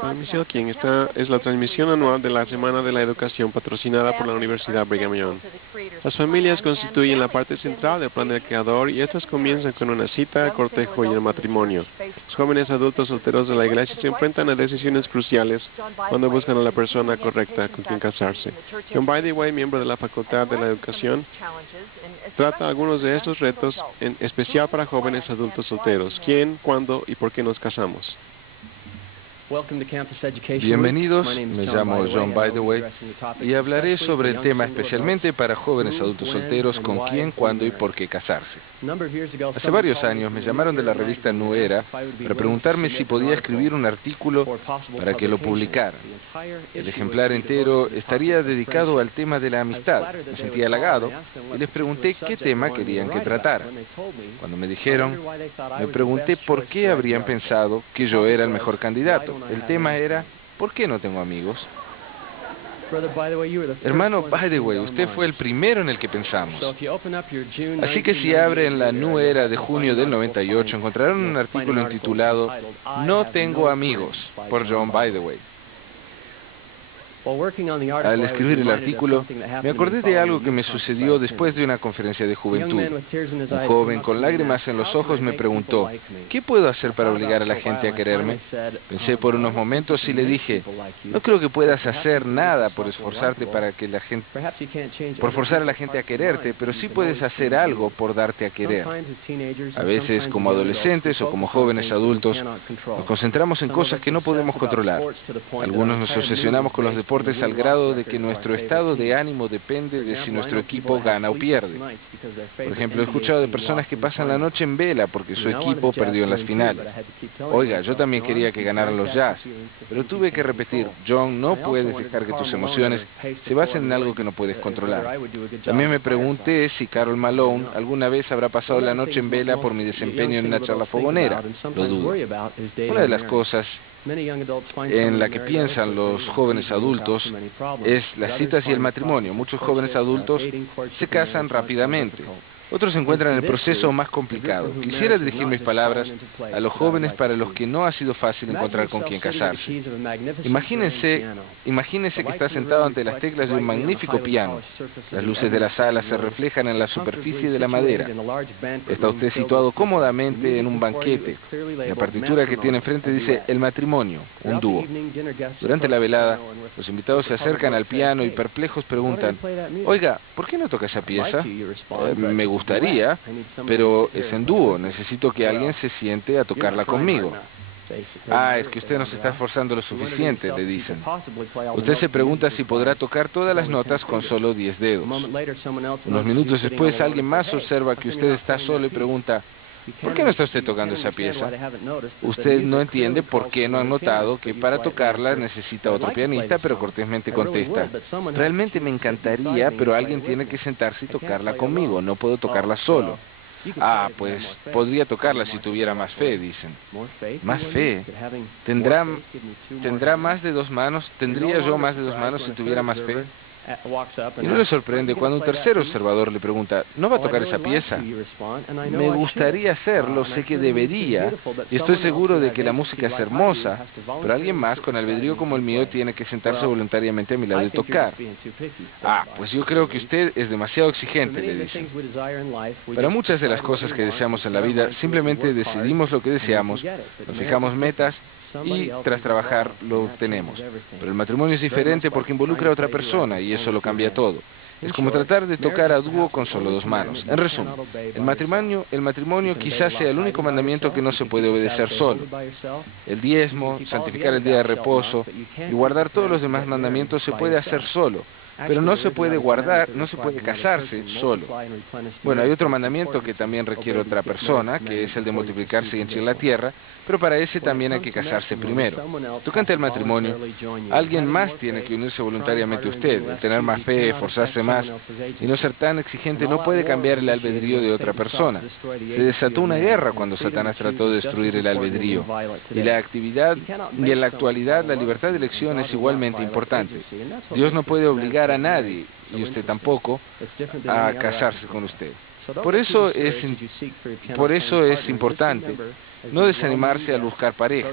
Transmisión King, esta es la transmisión anual de la Semana de la Educación patrocinada por la Universidad Brigham Young. Las familias constituyen la parte central del plan del Creador y estas comienzan con una cita, cortejo y el matrimonio. Los jóvenes adultos solteros de la iglesia se enfrentan a decisiones cruciales cuando buscan a la persona correcta con quien casarse. John Bideway, miembro de la Facultad de la Educación, trata algunos de estos retos, en especial para jóvenes adultos solteros. ¿Quién, cuándo y por qué nos casamos? Bienvenidos, me llamo John Bideway y hablaré sobre el tema especialmente para jóvenes adultos solteros con quién, cuándo y por qué casarse. Hace varios años me llamaron de la revista New Era para preguntarme si podía escribir un artículo para que lo publicaran. El ejemplar entero estaría dedicado al tema de la amistad. Me sentí halagado y les pregunté qué tema querían que tratara. Cuando me dijeron, me pregunté por qué habrían pensado que yo era el mejor candidato. El tema era, ¿por qué no tengo amigos? Hermano Bideway, usted fue el primero en el que pensamos. Así que si abren la New Era de junio del 98, encontrarán un artículo intitulado No tengo amigos, por John Bideway. Al escribir el artículo, me acordé de algo que me sucedió después de una conferencia de juventud. Un joven con lágrimas en los ojos me preguntó, ¿qué puedo hacer para obligar a la gente a quererme? Pensé por unos momentos y le dije, no creo que puedas hacer nada por esforzarte para que la gente, por forzar a la gente a quererte, pero sí puedes hacer algo por darte a querer. A veces, como adolescentes o como jóvenes adultos, nos concentramos en cosas que no podemos controlar. Algunos nos obsesionamos con los deportes al grado de que nuestro estado de ánimo depende de si nuestro equipo gana o pierde. Por ejemplo, he escuchado de personas que pasan la noche en vela porque su equipo perdió en las finales. Oiga, yo también quería que ganaran los Jazz, pero tuve que repetir, John, no puedes dejar que tus emociones se basen en algo que no puedes controlar. También me pregunté si Karl Malone alguna vez habrá pasado la noche en vela por mi desempeño en una charla fogonera. Lo dudo. Una de las cosas en la que piensan los jóvenes adultos es las citas y el matrimonio. Muchos jóvenes adultos se casan rápidamente. Otros se encuentran en el proceso más complicado. Quisiera dirigir mis palabras a los jóvenes para los que no ha sido fácil encontrar con quién casarse. Imagínese que está sentado ante las teclas de un magnífico piano. Las luces de la sala se reflejan en la superficie de la madera. Está usted situado cómodamente en un banquete. La partitura que tiene enfrente dice El matrimonio, un dúo. Durante la velada, los invitados se acercan al piano y perplejos preguntan, oiga, ¿por qué no toca esa pieza? Me gustaría, pero es en dúo. Necesito que alguien se siente a tocarla conmigo. Ah, es que usted no se está esforzando lo suficiente, le dicen. Usted se pregunta si podrá tocar todas las notas con solo 10 dedos. Unos minutos después, alguien más observa que usted está solo y pregunta, ¿por qué no está usted tocando esa pieza? Usted no entiende por qué no han notado que para tocarla necesita otro pianista, pero cortésmente contesta, realmente me encantaría, pero alguien tiene que sentarse y tocarla conmigo, no puedo tocarla solo. Ah, pues podría tocarla si tuviera más fe, dicen. ¿Más fe? ¿Tendrá más de 2 manos? ¿Tendría yo más de 2 manos si tuviera más fe? Y no le sorprende cuando un tercer observador le pregunta, ¿no va a tocar esa pieza? Me gustaría hacerlo, sé que debería, y estoy seguro de que la música es hermosa, pero alguien más con albedrío como el mío tiene que sentarse voluntariamente a mi lado y tocar. Ah, pues yo creo que usted es demasiado exigente, le dicen. Para muchas de las cosas que deseamos en la vida, simplemente decidimos lo que deseamos, nos fijamos metas, y tras trabajar lo obtenemos. Pero el matrimonio es diferente porque involucra a otra persona y eso lo cambia todo. Es como tratar de tocar a dúo con solo 2 manos. En resumen, el matrimonio quizás sea el único mandamiento que no se puede obedecer solo. El diezmo, santificar el día de reposo y guardar todos los demás mandamientos se puede hacer solo. Pero no se puede casarse solo. Bueno, hay otro mandamiento que también requiere otra persona, que es el de multiplicarse y henchir la tierra, pero para ese también hay que casarse primero. Tocante al matrimonio, alguien más tiene que unirse voluntariamente a usted. El tener más fe, esforzarse más y no ser tan exigente no puede cambiar el albedrío de otra persona. Se desató una guerra cuando Satanás trató de destruir el albedrío. Y en la actualidad la libertad de elección es igualmente importante. Dios no puede obligar a nadie, y usted tampoco, a casarse con usted. Por eso es importante No desanimarse al buscar pareja.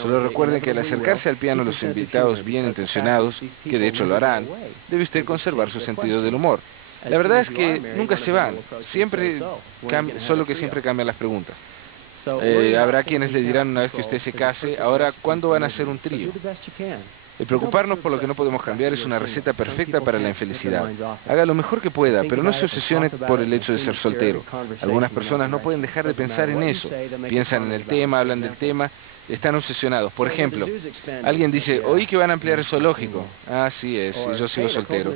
Solo recuerden que al acercarse al piano los invitados bien intencionados, que de hecho lo harán, debe usted conservar su sentido del humor. La verdad es que nunca se van, solo que siempre cambian las preguntas. Habrá quienes le dirán una vez que usted se case, ahora, ¿cuándo van a hacer un trío? El preocuparnos por lo que no podemos cambiar es una receta perfecta para la infelicidad. Haga lo mejor que pueda, pero no se obsesione por el hecho de ser soltero. Algunas personas no pueden dejar de pensar en eso. Piensan en el tema, hablan del tema, están obsesionados. Por ejemplo, alguien dice, oí que van a ampliar el zoológico. Ah, sí es, y yo sigo soltero.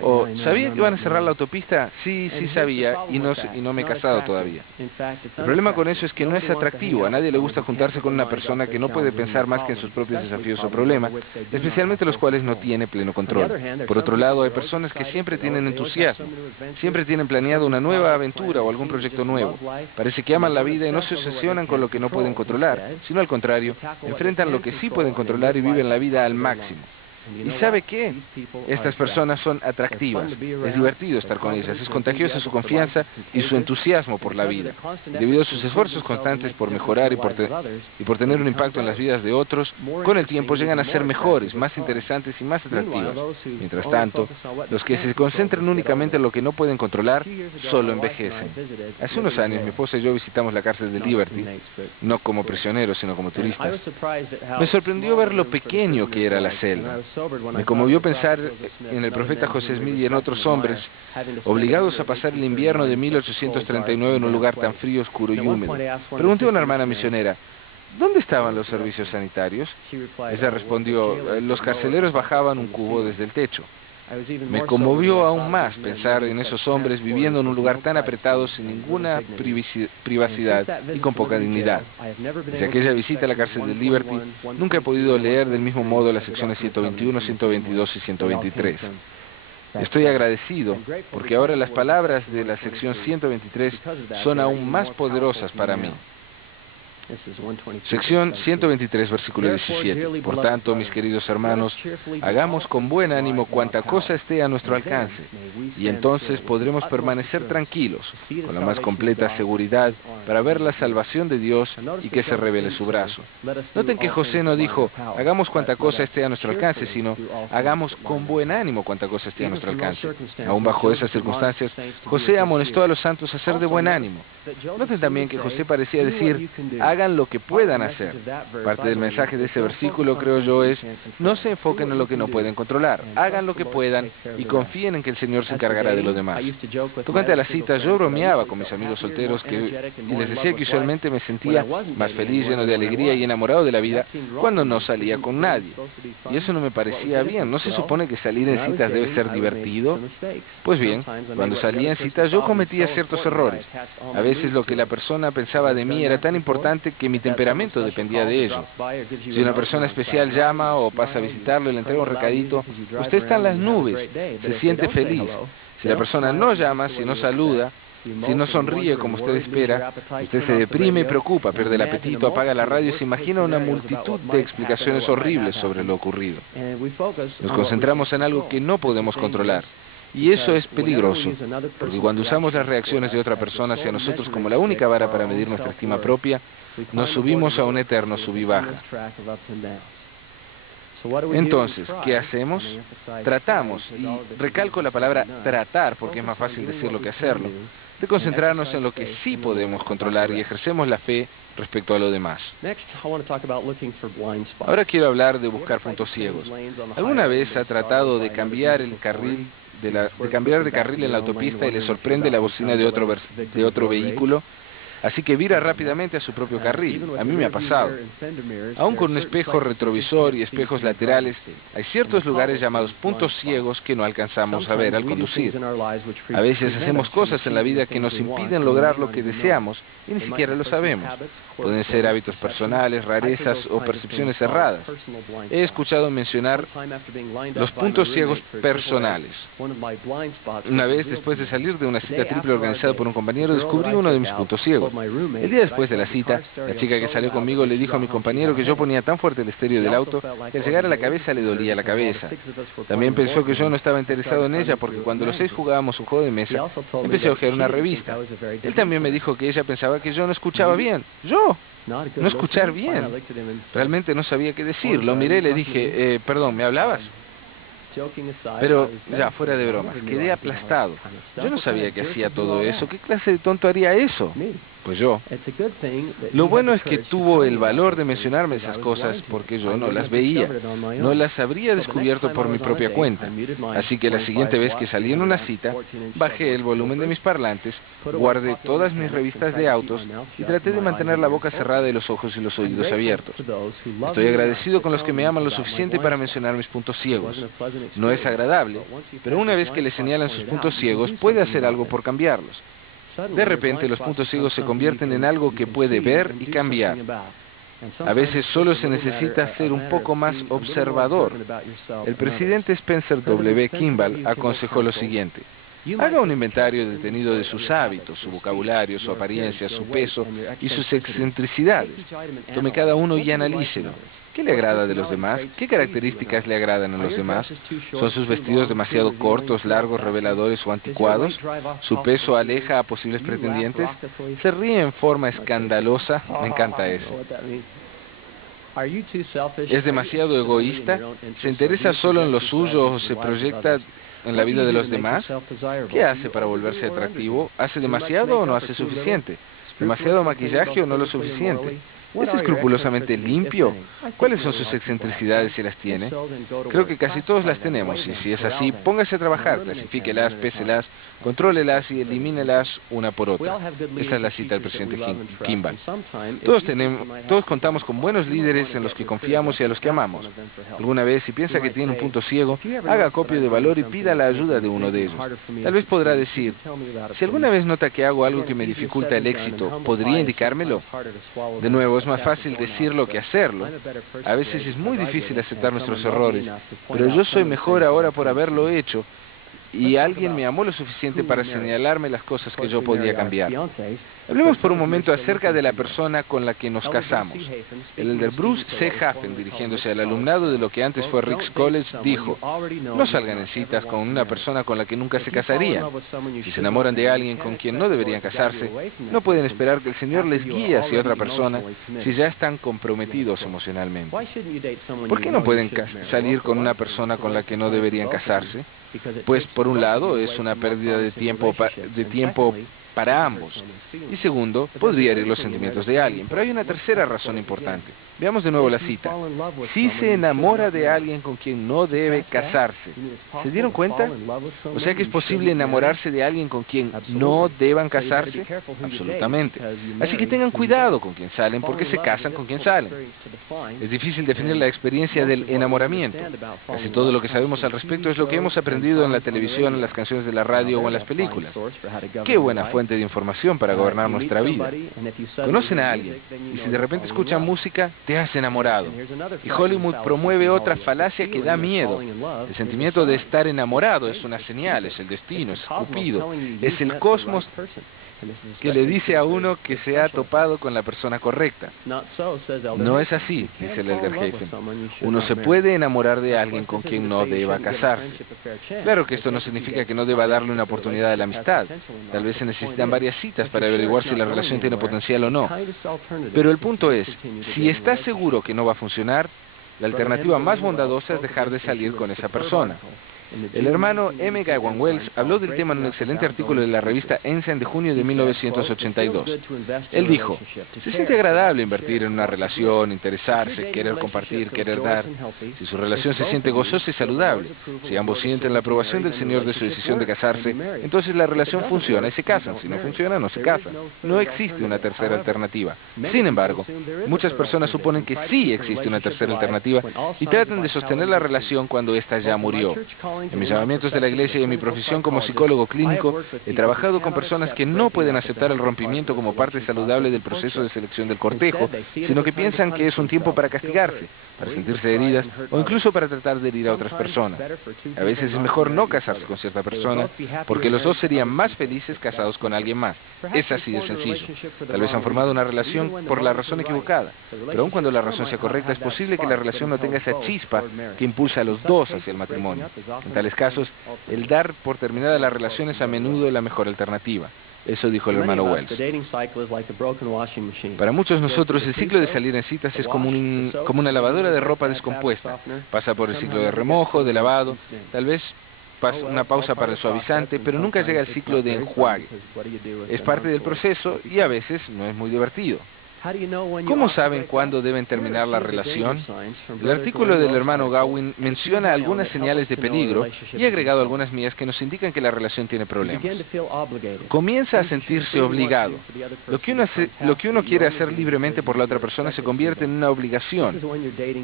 O, ¿sabía que van a cerrar la autopista? Sí, sí sabía, y no me he casado todavía. El problema con eso es que no es atractivo. A nadie le gusta juntarse con una persona que no puede pensar más que en sus propios desafíos o problemas, especialmente los cuales no tiene pleno control. Por otro lado, hay personas que siempre tienen entusiasmo, siempre tienen planeado una nueva aventura o algún proyecto nuevo. Parece que aman la vida y no se obsesionan con lo que no pueden controlar, sino al contrario, enfrentan lo que sí pueden controlar y viven la vida al máximo. ¿Y sabe qué? Estas personas son atractivas. Es divertido estar con ellas. Es contagiosa su confianza y su entusiasmo por la vida. Debido a sus esfuerzos constantes por mejorar y por tener un impacto en las vidas de otros, con el tiempo llegan a ser mejores, más interesantes y más atractivas. Mientras tanto, los que se concentran únicamente en lo que no pueden controlar, solo envejecen. Hace unos años mi esposa y yo visitamos la cárcel de Liberty, no como prisioneros, sino como turistas. Me sorprendió ver lo pequeño que era la celda. Me conmovió pensar en el profeta José Smith y en otros hombres obligados a pasar el invierno de 1839 en un lugar tan frío, oscuro y húmedo. Pregunté a una hermana misionera, ¿dónde estaban los servicios sanitarios? Ella respondió, los carceleros bajaban un cubo desde el techo. Me conmovió aún más pensar en esos hombres viviendo en un lugar tan apretado sin ninguna privacidad y con poca dignidad. Desde aquella visita a la cárcel de Liberty, nunca he podido leer del mismo modo las secciones 121, 122 y 123. Estoy agradecido porque ahora las palabras de la sección 123 son aún más poderosas para mí. Sección 123, versículo 17. Por tanto, mis queridos hermanos, hagamos con buen ánimo cuanta cosa esté a nuestro alcance, y entonces podremos permanecer tranquilos, con la más completa seguridad, para ver la salvación de Dios y que se revele su brazo. Noten que José no dijo, hagamos cuanta cosa esté a nuestro alcance, sino, hagamos con buen ánimo cuanta cosa esté a nuestro alcance. Aún bajo esas circunstancias, José amonestó a los santos a ser de buen ánimo. Noten también que José parecía decir, hagan lo que puedan hacer. Parte del mensaje de ese versículo, creo yo, es, no se enfoquen en lo que no pueden controlar, hagan lo que puedan y confíen en que el Señor se encargará de lo demás. Tocante a la cita, yo bromeaba con mis amigos solteros y les decía que usualmente me sentía más feliz, lleno de alegría y enamorado de la vida cuando no salía con nadie. Y eso no me parecía bien. ¿No se supone que salir en citas debe ser divertido? Pues bien, cuando salía en citas yo cometía ciertos errores. A veces lo que la persona pensaba de mí era tan importante que mi temperamento dependía de ello. Si una persona especial llama o pasa a visitarlo y le entrega un recadito, usted está en las nubes, se siente feliz. Si la persona no llama, si no saluda, si no sonríe como usted espera, usted se deprime y preocupa, pierde el apetito, apaga la radio y se imagina una multitud de explicaciones horribles sobre lo ocurrido. Nos concentramos en algo que no podemos controlar. Y eso es peligroso, porque cuando usamos las reacciones de otra persona hacia nosotros como la única vara para medir nuestra estima propia, nos subimos a un eterno sub y baja. Entonces, ¿qué hacemos? Tratamos, y recalco la palabra tratar porque es más fácil decirlo que hacerlo, de concentrarnos en lo que sí podemos controlar y ejercemos la fe respecto a lo demás. Ahora quiero hablar de buscar puntos ciegos. ¿Alguna vez ha tratado de cambiar de carril en la autopista y le sorprende la bocina de otro vehículo? Así que vira rápidamente a su propio carril. A mí me ha pasado. Aún con un espejo retrovisor y espejos laterales, hay ciertos lugares llamados puntos ciegos que no alcanzamos a ver al conducir. A veces hacemos cosas en la vida que nos impiden lograr lo que deseamos y ni siquiera lo sabemos. Pueden ser hábitos personales, rarezas o percepciones erradas. He escuchado mencionar los puntos ciegos personales. Una vez, después de salir de una cita triple organizada por un compañero, descubrí uno de mis puntos ciegos. El día después de la cita, la chica que salió conmigo le dijo a mi compañero que yo ponía tan fuerte el estéreo del auto que al llegar a la cabeza le dolía la cabeza. También pensó que yo no estaba interesado en ella porque cuando los 6 jugábamos un juego de mesa, empecé a hojear una revista. Él también me dijo que ella pensaba que yo no escuchaba bien. ¿Yo? no escuchar bien. Realmente no sabía qué decir. Lo miré y le dije, perdón, ¿me hablabas? Pero, ya, fuera de bromas, quedé aplastado. Yo no sabía que hacía todo eso. ¿Qué clase de tonto haría eso? Pues yo. Lo bueno es que tuvo el valor de mencionarme esas cosas porque yo no las veía. No las habría descubierto por mi propia cuenta. Así que la siguiente vez que salí en una cita, bajé el volumen de mis parlantes, guardé todas mis revistas de autos y traté de mantener la boca cerrada y los ojos y los oídos abiertos. Estoy agradecido con los que me aman lo suficiente para mencionar mis puntos ciegos. No es agradable, pero una vez que le señalan sus puntos ciegos, puede hacer algo por cambiarlos. De repente, los puntos ciegos se convierten en algo que puede ver y cambiar. A veces solo se necesita ser un poco más observador. El presidente Spencer W. Kimball aconsejó lo siguiente: haga un inventario detenido de sus hábitos, su vocabulario, su apariencia, su peso y sus excentricidades. Tome cada uno y analícelo. ¿Qué le agrada de los demás? ¿Qué características le agradan a los demás? ¿Son sus vestidos demasiado cortos, largos, reveladores o anticuados? ¿Su peso aleja a posibles pretendientes? ¿Se ríe en forma escandalosa? Me encanta eso. ¿Es demasiado egoísta? ¿Se interesa solo en lo suyo o se proyecta en la vida de los demás? ¿Qué hace para volverse atractivo? ¿Hace demasiado o no hace suficiente? ¿Demasiado maquillaje o no lo suficiente? ¿Es escrupulosamente limpio? ¿Cuáles son sus excentricidades si las tiene? Creo que casi todos las tenemos, y si es así, póngase a trabajar, clasifíquelas, péselas, contrólelas y elimínelas una por otra. Esa es la cita del presidente Kimball. Todos contamos con buenos líderes en los que confiamos y a los que amamos. Alguna vez, si piensa que tiene un punto ciego, haga acopio de valor y pida la ayuda de uno de ellos. Tal vez podrá decir, si alguna vez nota que hago algo que me dificulta el éxito, ¿podría indicármelo? De nuevo, es más fácil decirlo que hacerlo. A veces es muy difícil aceptar nuestros errores, pero yo soy mejor ahora por haberlo hecho y alguien me amó lo suficiente para señalarme las cosas que yo podía cambiar. Hablemos por un momento acerca de la persona con la que nos casamos. El elder Bruce C. Hafen, dirigiéndose al alumnado de lo que antes fue Rick's College, dijo: no salgan en citas con una persona con la que nunca se casarían. Si se enamoran de alguien con quien no deberían casarse, no pueden esperar que el Señor les guíe hacia otra persona si ya están comprometidos emocionalmente. ¿Por qué no pueden salir con una persona con la que no deberían casarse? Pues por un lado es una pérdida de tiempo para ambos. Y segundo, podría herir los sentimientos de alguien. Pero hay una tercera razón importante. Veamos de nuevo la cita. Si se enamora de alguien con quien no debe casarse. ¿Se dieron cuenta? O sea que es posible enamorarse de alguien con quien no deban casarse. Absolutamente. Así que tengan cuidado con quien salen, porque se casan con quien salen. Es difícil definir la experiencia del enamoramiento. Casi todo lo que sabemos al respecto es lo que hemos aprendido en la televisión, en las canciones de la radio o en las películas. Qué buena fuente de información para gobernar nuestra vida. Conocen a alguien y si de repente escuchan música, te has enamorado. Y Hollywood promueve otra falacia que da miedo. El sentimiento de estar enamorado es una señal, es el destino, es Cupido, es el cosmos que le dice a uno que se ha topado con la persona correcta. No es así, dice el elder Hafen. Uno se puede enamorar de alguien con quien no deba casarse. Claro que esto no significa que no deba darle una oportunidad a la amistad. Tal vez se necesitan varias citas para averiguar si la relación tiene potencial o no. Pero el punto es, si está seguro que no va a funcionar, la alternativa más bondadosa es dejar de salir con esa persona. El hermano M. Gaiwan Wells habló del tema en un excelente artículo de la revista Ensign de junio de 1982. Él dijo: se siente agradable invertir en una relación, interesarse, querer compartir, querer dar. Si su relación se siente gozosa y saludable, si ambos sienten la aprobación del Señor de su decisión de casarse, entonces la relación funciona y se casan. Si no funciona, no se casan. No existe una tercera alternativa. Sin embargo, muchas personas suponen que sí existe una tercera alternativa y tratan de sostener la relación cuando ésta ya murió. En mis llamamientos de la iglesia y en mi profesión como psicólogo clínico, he trabajado con personas que no pueden aceptar el rompimiento como parte saludable del proceso de selección del cortejo, sino que piensan que es un tiempo para castigarse, para sentirse heridas o incluso para tratar de herir a otras personas. A veces es mejor no casarse con cierta persona porque los dos serían más felices casados con alguien más. Es así de sencillo. Tal vez han formado una relación por la razón equivocada, pero aun cuando la razón sea correcta, es posible que la relación no tenga esa chispa que impulsa a los dos hacia el matrimonio. En tales casos, el dar por terminada la relación es a menudo la mejor alternativa. Eso dijo el hermano Wells. Para muchos de nosotros, el ciclo de salir en citas es como una lavadora de ropa descompuesta. Pasa por el ciclo de remojo, de lavado, tal vez una pausa para el suavizante, pero nunca llega al ciclo de enjuague. Es parte del proceso y a veces no es muy divertido. ¿Cómo saben cuándo deben terminar la relación? El artículo del hermano Gowen menciona algunas señales de peligro y ha agregado algunas mías que nos indican que la relación tiene problemas. Comienza a sentirse obligado. Lo que uno quiere hacer libremente por la otra persona se convierte en una obligación.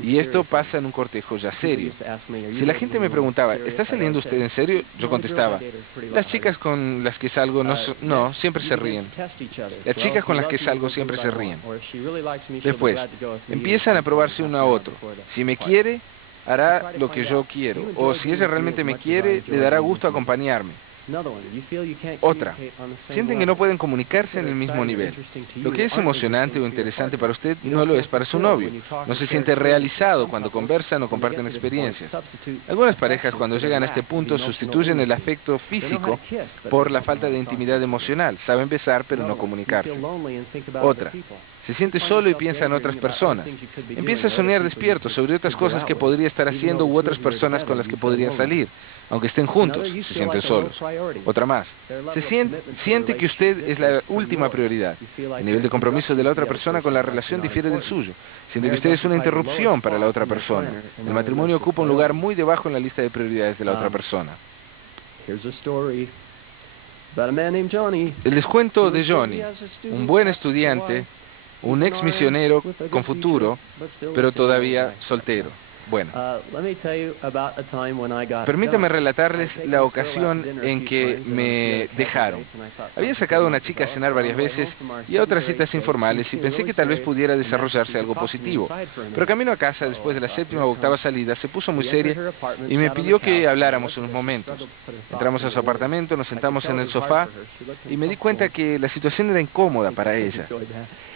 Y esto pasa en un cortejo ya serio. Si la gente me preguntaba, ¿está saliendo usted en serio? Yo contestaba, las chicas con las que salgo no, siempre se ríen. Las chicas con las que salgo siempre se ríen. Después, empiezan a probarse uno a otro. Si me quiere, hará lo que yo quiero. O si ella realmente me quiere, le dará gusto acompañarme. Otra, sienten que no pueden comunicarse en el mismo nivel. Lo que es emocionante o interesante para usted no lo es para su novio. No se siente realizado cuando conversan o comparten experiencias. Algunas parejas cuando llegan a este punto sustituyen el afecto físico por la falta de intimidad emocional. Saben besar pero no comunicarse. Otra, se siente solo y piensa en otras personas. Empieza a soñar despierto sobre otras cosas que podría estar haciendo u otras personas con las que podría salir. Aunque estén juntos, se sienten solos. Otra más. Siente que usted es la última prioridad. El nivel de compromiso de la otra persona con la relación difiere del suyo. Siente que usted es una interrupción para la otra persona. El matrimonio ocupa un lugar muy debajo en la lista de prioridades de la otra persona. Les cuento de Johnny, un buen estudiante, un ex misionero con futuro, pero todavía soltero. Bueno, permítame relatarles la ocasión en que me dejaron. Había sacado a una chica a cenar varias veces y a otras citas informales y pensé que tal vez pudiera desarrollarse algo positivo. Pero camino a casa, después de la séptima o octava salida, se puso muy seria y me pidió que habláramos unos momentos. Entramos a su apartamento, nos sentamos en el sofá y me di cuenta que la situación era incómoda para ella.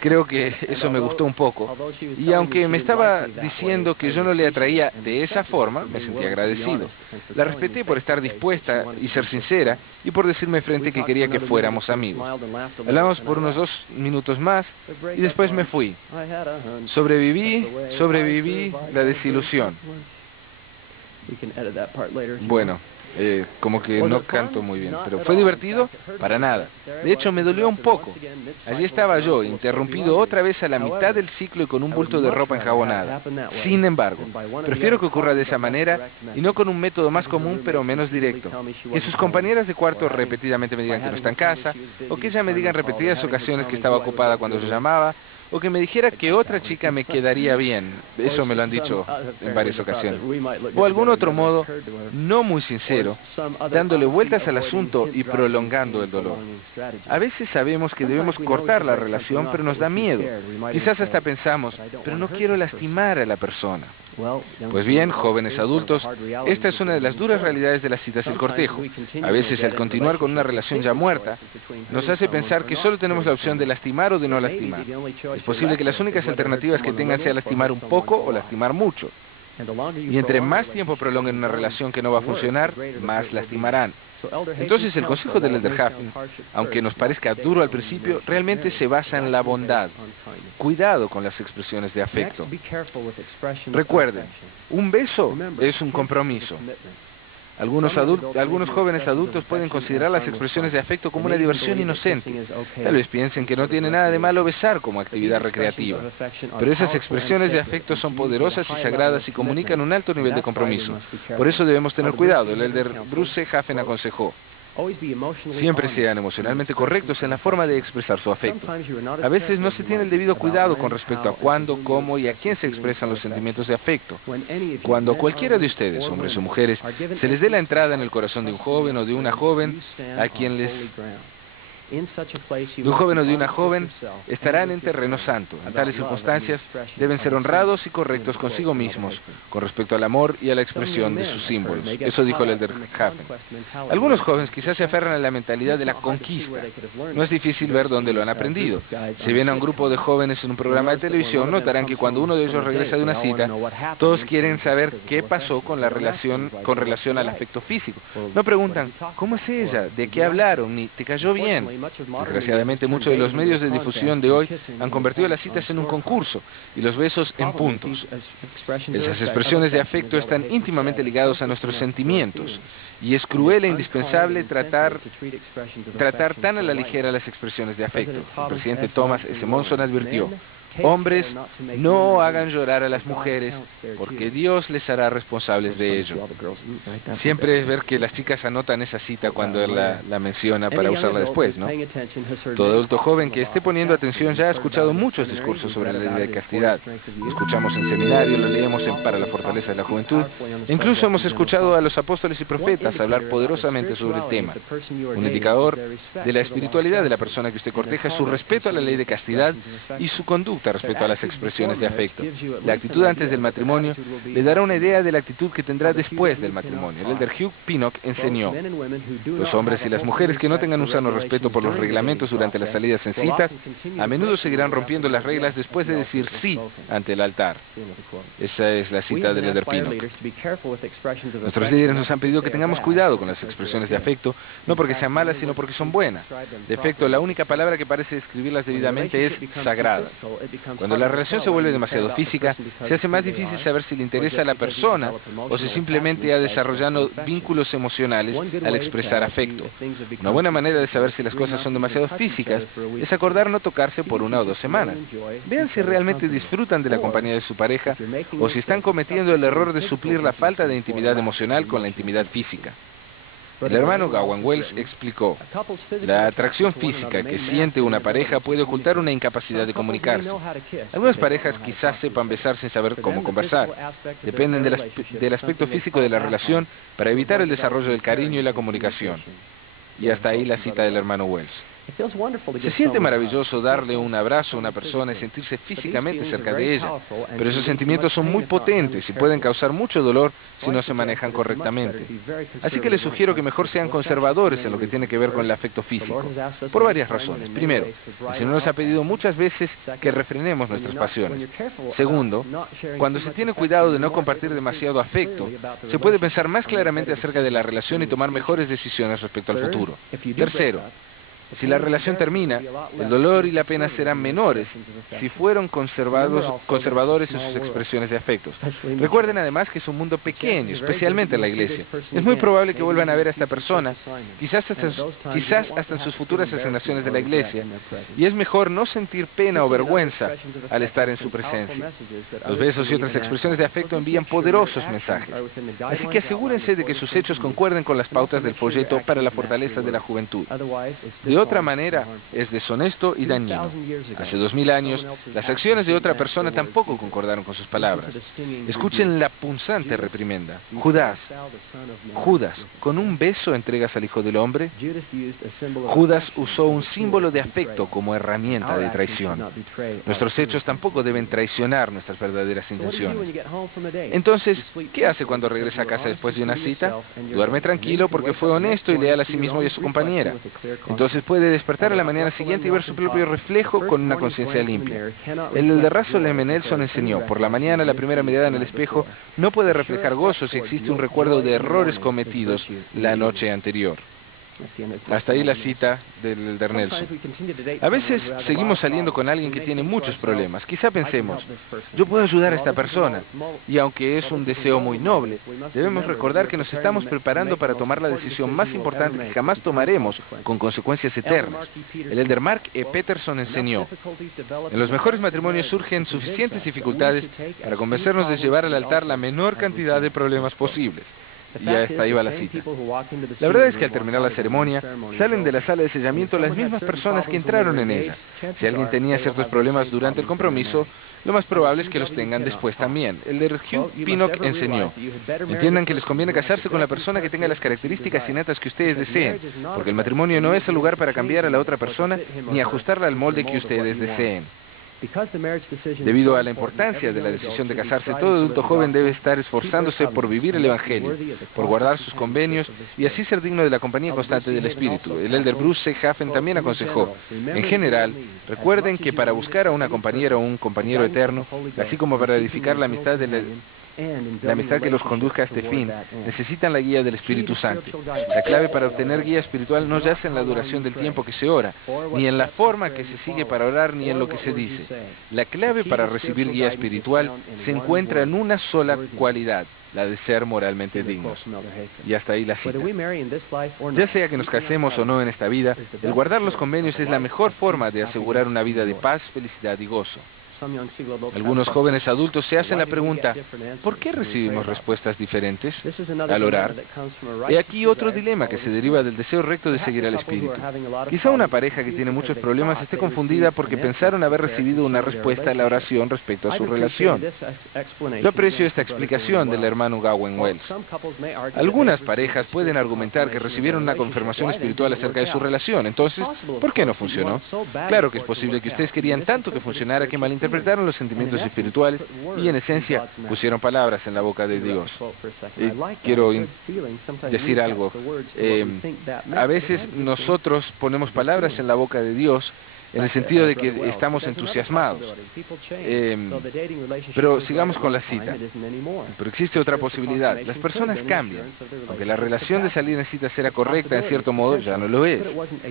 Creo que eso me gustó un poco. Y aunque me estaba diciendo que yo no le atraía de esa forma, me sentí agradecido. La respeté por estar dispuesta y ser sincera y por decirme frente que quería que fuéramos amigos. Hablamos por unos 2 minutos más y después me fui. Sobreviví la desilusión. Bueno, como que no canto muy bien, pero ¿fue divertido? Para nada. De hecho, me dolió un poco. Allí estaba yo, interrumpido otra vez a la mitad del ciclo y con un bulto de ropa enjabonada. Sin embargo, prefiero que ocurra de esa manera y no con un método más común pero menos directo. Que sus compañeras de cuarto repetidamente me digan que no está en casa, o que ella me diga en repetidas ocasiones que estaba ocupada cuando yo llamaba, o que me dijera que otra chica me quedaría bien. Eso me lo han dicho en varias ocasiones. O algún otro modo, no muy sincero, dándole vueltas al asunto y prolongando el dolor. A veces sabemos que debemos cortar la relación, pero nos da miedo. Quizás hasta pensamos, pero no quiero lastimar a la persona. Pues bien, jóvenes adultos, esta es una de las duras realidades de las citas del cortejo. A veces el continuar con una relación ya muerta nos hace pensar que solo tenemos la opción de lastimar o de no lastimar. Es posible que las únicas alternativas que tengan sea lastimar un poco o lastimar mucho. Y entre más tiempo prolonguen una relación que no va a funcionar, más lastimarán. Entonces el consejo del Elder Hafen, aunque nos parezca duro al principio, realmente se basa en la bondad. Cuidado con las expresiones de afecto. Recuerden, un beso es un compromiso. Algunos jóvenes adultos pueden considerar las expresiones de afecto como una diversión inocente. Tal vez piensen que no tiene nada de malo besar como actividad recreativa. Pero esas expresiones de afecto son poderosas y sagradas y comunican un alto nivel de compromiso. Por eso debemos tener cuidado. El Elder Bruce Hafen aconsejó: siempre sean emocionalmente correctos en la forma de expresar su afecto. A veces no se tiene el debido cuidado con respecto a cuándo, cómo y a quién se expresan los sentimientos de afecto. Cuando cualquiera de ustedes, hombres o mujeres, se les dé la entrada en el corazón de un joven o de una joven a quien estarán en terreno santo. En tales circunstancias deben ser honrados y correctos consigo mismos con respecto al amor y a la expresión de sus símbolos. Eso dijo el Elder Hafen. Algunos jóvenes quizás se aferran a la mentalidad de la conquista. No es difícil ver dónde lo han aprendido. Si ven a un grupo de jóvenes en un programa de televisión, notarán que cuando uno de ellos regresa de una cita, todos quieren saber qué pasó con relación al afecto físico. No preguntan, ¿cómo es ella? ¿De qué hablaron? Ni ¿te cayó bien? Desgraciadamente, muchos de los medios de difusión de hoy han convertido las citas en un concurso y los besos en puntos. Esas expresiones de afecto están íntimamente ligados a nuestros sentimientos y es cruel e indispensable tratar tan a la ligera las expresiones de afecto. El presidente Thomas S. Monson advirtió: hombres, no hagan llorar a las mujeres, porque Dios les hará responsables de ello. Siempre es ver que las chicas anotan esa cita cuando él la menciona para usarla después, ¿no? Todo adulto joven que esté poniendo atención ya ha escuchado muchos discursos sobre la ley de castidad. Escuchamos en seminario, lo leemos en Para la Fortaleza de la Juventud. Incluso hemos escuchado a los apóstoles y profetas hablar poderosamente sobre el tema. Un indicador de la espiritualidad de la persona que usted corteja es su respeto a la ley de castidad y su conducta respecto a las expresiones de afecto. La actitud antes del matrimonio le dará una idea de la actitud que tendrá después del matrimonio. El elder Hugh Pinnock enseñó: los hombres y las mujeres que no tengan un sano respeto por los reglamentos durante las salidas en citas, a menudo seguirán rompiendo las reglas después de decir sí ante el altar. Esa es la cita del elder Pinnock. Nuestros líderes nos han pedido que tengamos cuidado con las expresiones de afecto, no porque sean malas, sino porque son buenas. De efecto, la única palabra que parece describirlas debidamente es sagrada. Cuando la relación se vuelve demasiado física, se hace más difícil saber si le interesa a la persona o si simplemente ha desarrollado vínculos emocionales al expresar afecto. Una buena manera de saber si las cosas son demasiado físicas es acordar no tocarse por 1 o 2 semanas. Vean si realmente disfrutan de la compañía de su pareja o si están cometiendo el error de suplir la falta de intimidad emocional con la intimidad física. El hermano Gawan Wells explicó: la atracción física que siente una pareja puede ocultar una incapacidad de comunicarse. Algunas parejas quizás sepan besar sin saber cómo conversar. Dependen del aspecto físico de la relación para evitar el desarrollo del cariño y la comunicación. Y hasta ahí la cita del hermano Wells. Se siente maravilloso darle un abrazo a una persona y sentirse físicamente cerca de ella, pero esos sentimientos son muy potentes y pueden causar mucho dolor si no se manejan correctamente. Así que les sugiero que mejor sean conservadores en lo que tiene que ver con el afecto físico, por varias razones. Primero, el Señor nos ha pedido muchas veces que refrenemos nuestras pasiones. Segundo, cuando se tiene cuidado de no compartir demasiado afecto, se puede pensar más claramente acerca de la relación y tomar mejores decisiones respecto al futuro. Tercero, si la relación termina, el dolor y la pena serán menores si fueron conservadores en sus expresiones de afectos. Recuerden además que es un mundo pequeño, especialmente en la iglesia. Es muy probable que vuelvan a ver a esta persona, quizás hasta en sus futuras asignaciones de la iglesia, y es mejor no sentir pena o vergüenza al estar en su presencia. Los besos y otras expresiones de afecto envían poderosos mensajes. Así que asegúrense de que sus hechos concuerden con las pautas del folleto para la fortaleza de la juventud. De otra manera, es deshonesto y dañino. Hace 2000 años, las acciones de otra persona tampoco concordaron con sus palabras. Escuchen la punzante reprimenda. Judas, ¿con un beso entregas al Hijo del Hombre? Judas usó un símbolo de afecto como herramienta de traición. Nuestros hechos tampoco deben traicionar nuestras verdaderas intenciones. Entonces, ¿qué hace cuando regresa a casa después de una cita? Duerme tranquilo porque fue honesto y leal a sí mismo y a su compañera. Entonces puede despertar a la mañana siguiente y ver su propio reflejo con una conciencia limpia. El elder Russell M. Nelson enseñó: por la mañana la primera mirada en el espejo no puede reflejar gozo si existe un recuerdo de errores cometidos la noche anterior. Hasta ahí la cita del elder Nelson. A veces seguimos saliendo con alguien que tiene muchos problemas. Quizá pensemos: yo puedo ayudar a esta persona. Y aunque es un deseo muy noble, debemos recordar que nos estamos preparando para tomar la decisión más importante que jamás tomaremos, con consecuencias eternas. El elder Mark E. Peterson enseñó: en los mejores matrimonios surgen suficientes dificultades para convencernos de llevar al altar la menor cantidad de problemas posibles. Y hasta ahí va la cita. La verdad es que al terminar la ceremonia, salen de la sala de sellamiento las mismas personas que entraron en ella. Si alguien tenía ciertos problemas durante el compromiso, lo más probable es que los tengan después también. El de Hugh Pinnock enseñó: entiendan que les conviene casarse con la persona que tenga las características innatas que ustedes deseen, porque el matrimonio no es el lugar para cambiar a la otra persona ni ajustarla al molde que ustedes deseen. Debido a la importancia de la decisión de casarse, todo adulto joven debe estar esforzándose por vivir el Evangelio, por guardar sus convenios y así ser digno de la compañía constante del Espíritu. El elder Bruce C. Hafen también aconsejó: en general, recuerden que para buscar a una compañera o un compañero eterno, así como para edificar la amistad La amistad que los conduzca a este fin necesitan la guía del Espíritu Santo. La clave para obtener guía espiritual no yace en la duración del tiempo que se ora, ni en la forma que se sigue para orar, ni en lo que se dice. La clave para recibir guía espiritual se encuentra en una sola cualidad, la de ser moralmente dignos. Y hasta ahí la cita. Ya sea que nos casemos o no en esta vida, el guardar los convenios es la mejor forma de asegurar una vida de paz, felicidad y gozo. Algunos jóvenes adultos se hacen la pregunta, ¿por qué recibimos respuestas diferentes al orar? He aquí otro dilema que se deriva del deseo recto de seguir al Espíritu. Quizá una pareja que tiene muchos problemas esté confundida porque pensaron haber recibido una respuesta a la oración respecto a su relación. Yo aprecio esta explicación del hermano Gawain Wells. Algunas parejas pueden argumentar que recibieron una confirmación espiritual acerca de su relación, entonces, ¿por qué no funcionó? Claro que es posible que ustedes querían tanto que funcionara que malinterpretaron los sentimientos espirituales y en esencia pusieron palabras en la boca de Dios. Quiero decir algo. A veces nosotros ponemos palabras en la boca de Dios en el sentido de que estamos entusiasmados. Pero sigamos con la cita. Pero existe otra posibilidad. Las personas cambian. Aunque la relación de salir en citas era correcta, en cierto modo, ya no lo es.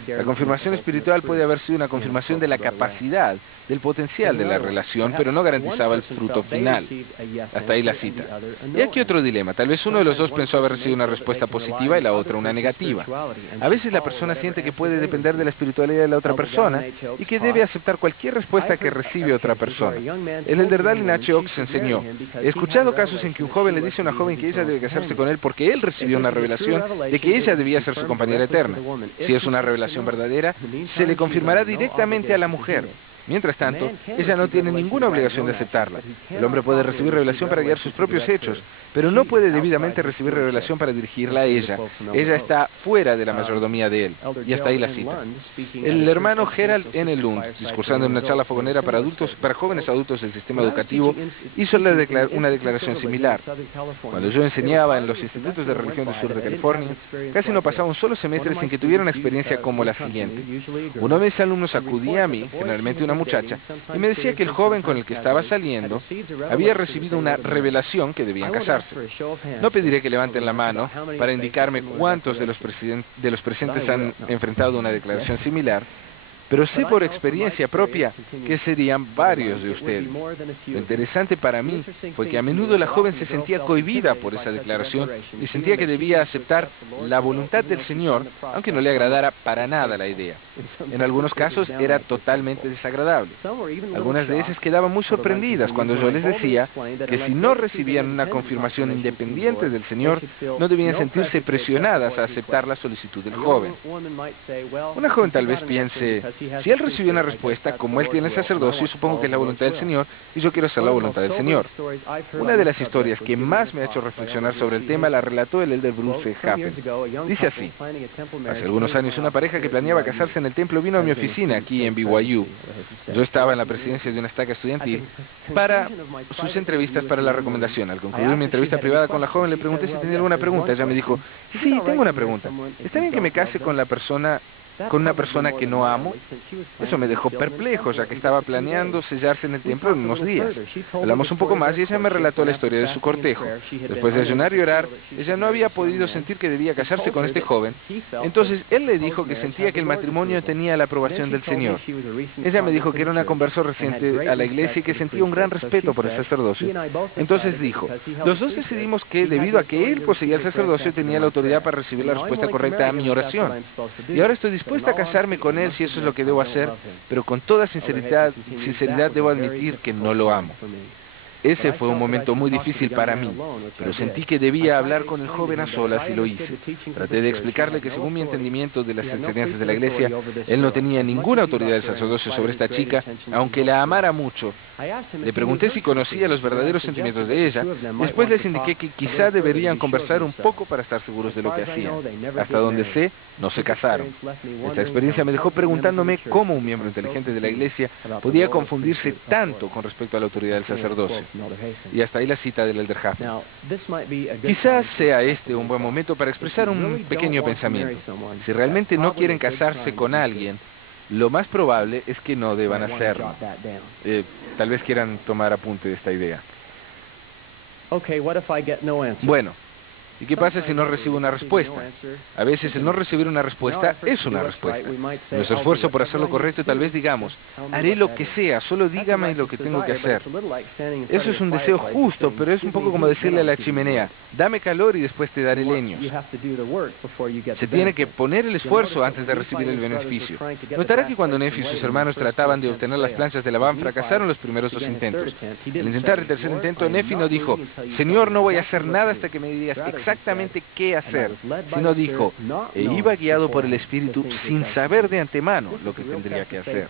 La confirmación espiritual puede haber sido una confirmación de la capacidad, del potencial de la relación, pero no garantizaba el fruto final. Hasta ahí la cita. Y aquí otro dilema. Tal vez uno de los dos pensó haber recibido una respuesta positiva y la otra una negativa. A veces la persona siente que puede depender de la espiritualidad de la otra persona y que debe aceptar cualquier respuesta que recibe otra persona. El elder Dallin H. Oaks enseñó, he escuchado casos en que un joven le dice a una joven que ella debe casarse con él porque él recibió una revelación de que ella debía ser su compañera eterna. Si es una revelación verdadera, se le confirmará directamente a la mujer. Mientras tanto, ella no tiene ninguna obligación de aceptarla. El hombre puede recibir revelación para guiar sus propios hechos, pero no puede debidamente recibir revelación para dirigirla a ella. Ella está fuera de la mayordomía de él. Y hasta ahí la cita. El hermano Gerald N. Lund, discursando en una charla fogonera para jóvenes adultos del sistema educativo, hizo una declaración similar. Cuando yo enseñaba en los institutos de religión del sur de California, casi no pasaba un solo semestre sin que tuviera una experiencia como la siguiente. Uno de mis alumnos acudía a mí, generalmente una muchacha, y me decía que el joven con el que estaba saliendo había recibido una revelación que debían casarse. No pediré que levanten la mano para indicarme cuántos de los presentes han enfrentado una declaración similar, pero sé por experiencia propia que serían varios de ustedes. Lo interesante para mí fue que a menudo la joven se sentía cohibida por esa declaración y sentía que debía aceptar la voluntad del Señor, aunque no le agradara para nada la idea. En algunos casos era totalmente desagradable. Algunas de ellas quedaban muy sorprendidas cuando yo les decía que si no recibían una confirmación independiente del Señor, no debían sentirse presionadas a aceptar la solicitud del joven. Una joven tal vez piense, si él recibió una respuesta, como él tiene el sacerdocio, supongo que es la voluntad del Señor, y yo quiero hacer la voluntad del Señor. Una de las historias que más me ha hecho reflexionar sobre el tema la relató el elder Bruce Happen. Dice así, hace algunos años una pareja que planeaba casarse en el templo vino a mi oficina aquí en BYU. Yo estaba en la presidencia de una estaca estudiantil para sus entrevistas para la recomendación. Al concluir mi entrevista privada con la joven le pregunté si tenía alguna pregunta. Ella me dijo, sí, tengo una pregunta. ¿Está bien que me case con una persona que no amo? Eso me dejó perplejo, ya que estaba planeando sellarse en el templo en unos días. Hablamos un poco más y ella me relató la historia de su cortejo. Después de ayunar y orar, ella no había podido sentir que debía casarse con este joven. Entonces él le dijo que sentía que el matrimonio tenía la aprobación del Señor. Ella me dijo que era una conversión reciente a la iglesia y que sentía un gran respeto por el sacerdocio. Entonces dijo, los dos decidimos que debido a que él poseía el sacerdocio tenía la autoridad para recibir la respuesta correcta a mi oración. Y ahora estoy dispuesta a casarme con él si eso es lo que debo hacer, pero con toda sinceridad debo admitir que no lo amo. Ese fue un momento muy difícil para mí, pero sentí que debía hablar con el joven a solas y lo hice. Traté de explicarle que según mi entendimiento de las enseñanzas de la iglesia, él no tenía ninguna autoridad del sacerdocio sobre esta chica, aunque la amara mucho. Le pregunté si conocía los verdaderos sentimientos de ella. Después les indiqué que quizá deberían conversar un poco para estar seguros de lo que hacían. Hasta donde sé, no se casaron. Esta experiencia me dejó preguntándome cómo un miembro inteligente de la iglesia podía confundirse tanto con respecto a la autoridad del sacerdocio. Y hasta ahí la cita del elder Happen. Quizás sea este un buen momento para expresar un pequeño pensamiento. Si realmente no quieren casarse con alguien, lo más probable es que no deban hacerlo. Tal vez quieran tomar apunte de esta idea. Bueno, ¿y qué pasa si no recibo una respuesta? A veces el no recibir una respuesta es una respuesta. Nuestro esfuerzo por hacer lo correcto, tal vez digamos, haré lo que sea, solo dígame lo que tengo que hacer. Eso es un deseo justo, pero es un poco como decirle a la chimenea, dame calor y después te daré leños. Se tiene que poner el esfuerzo antes de recibir el beneficio. Notará que cuando Nefi y sus hermanos trataban de obtener las planchas de Labán, fracasaron los primeros 2 intentos. Al intentar el tercer intento, Nefi no dijo, Señor, no voy a hacer nada hasta que me digas exactamente qué hacer, sino dijo, e iba guiado por el Espíritu sin saber de antemano lo que tendría que hacer.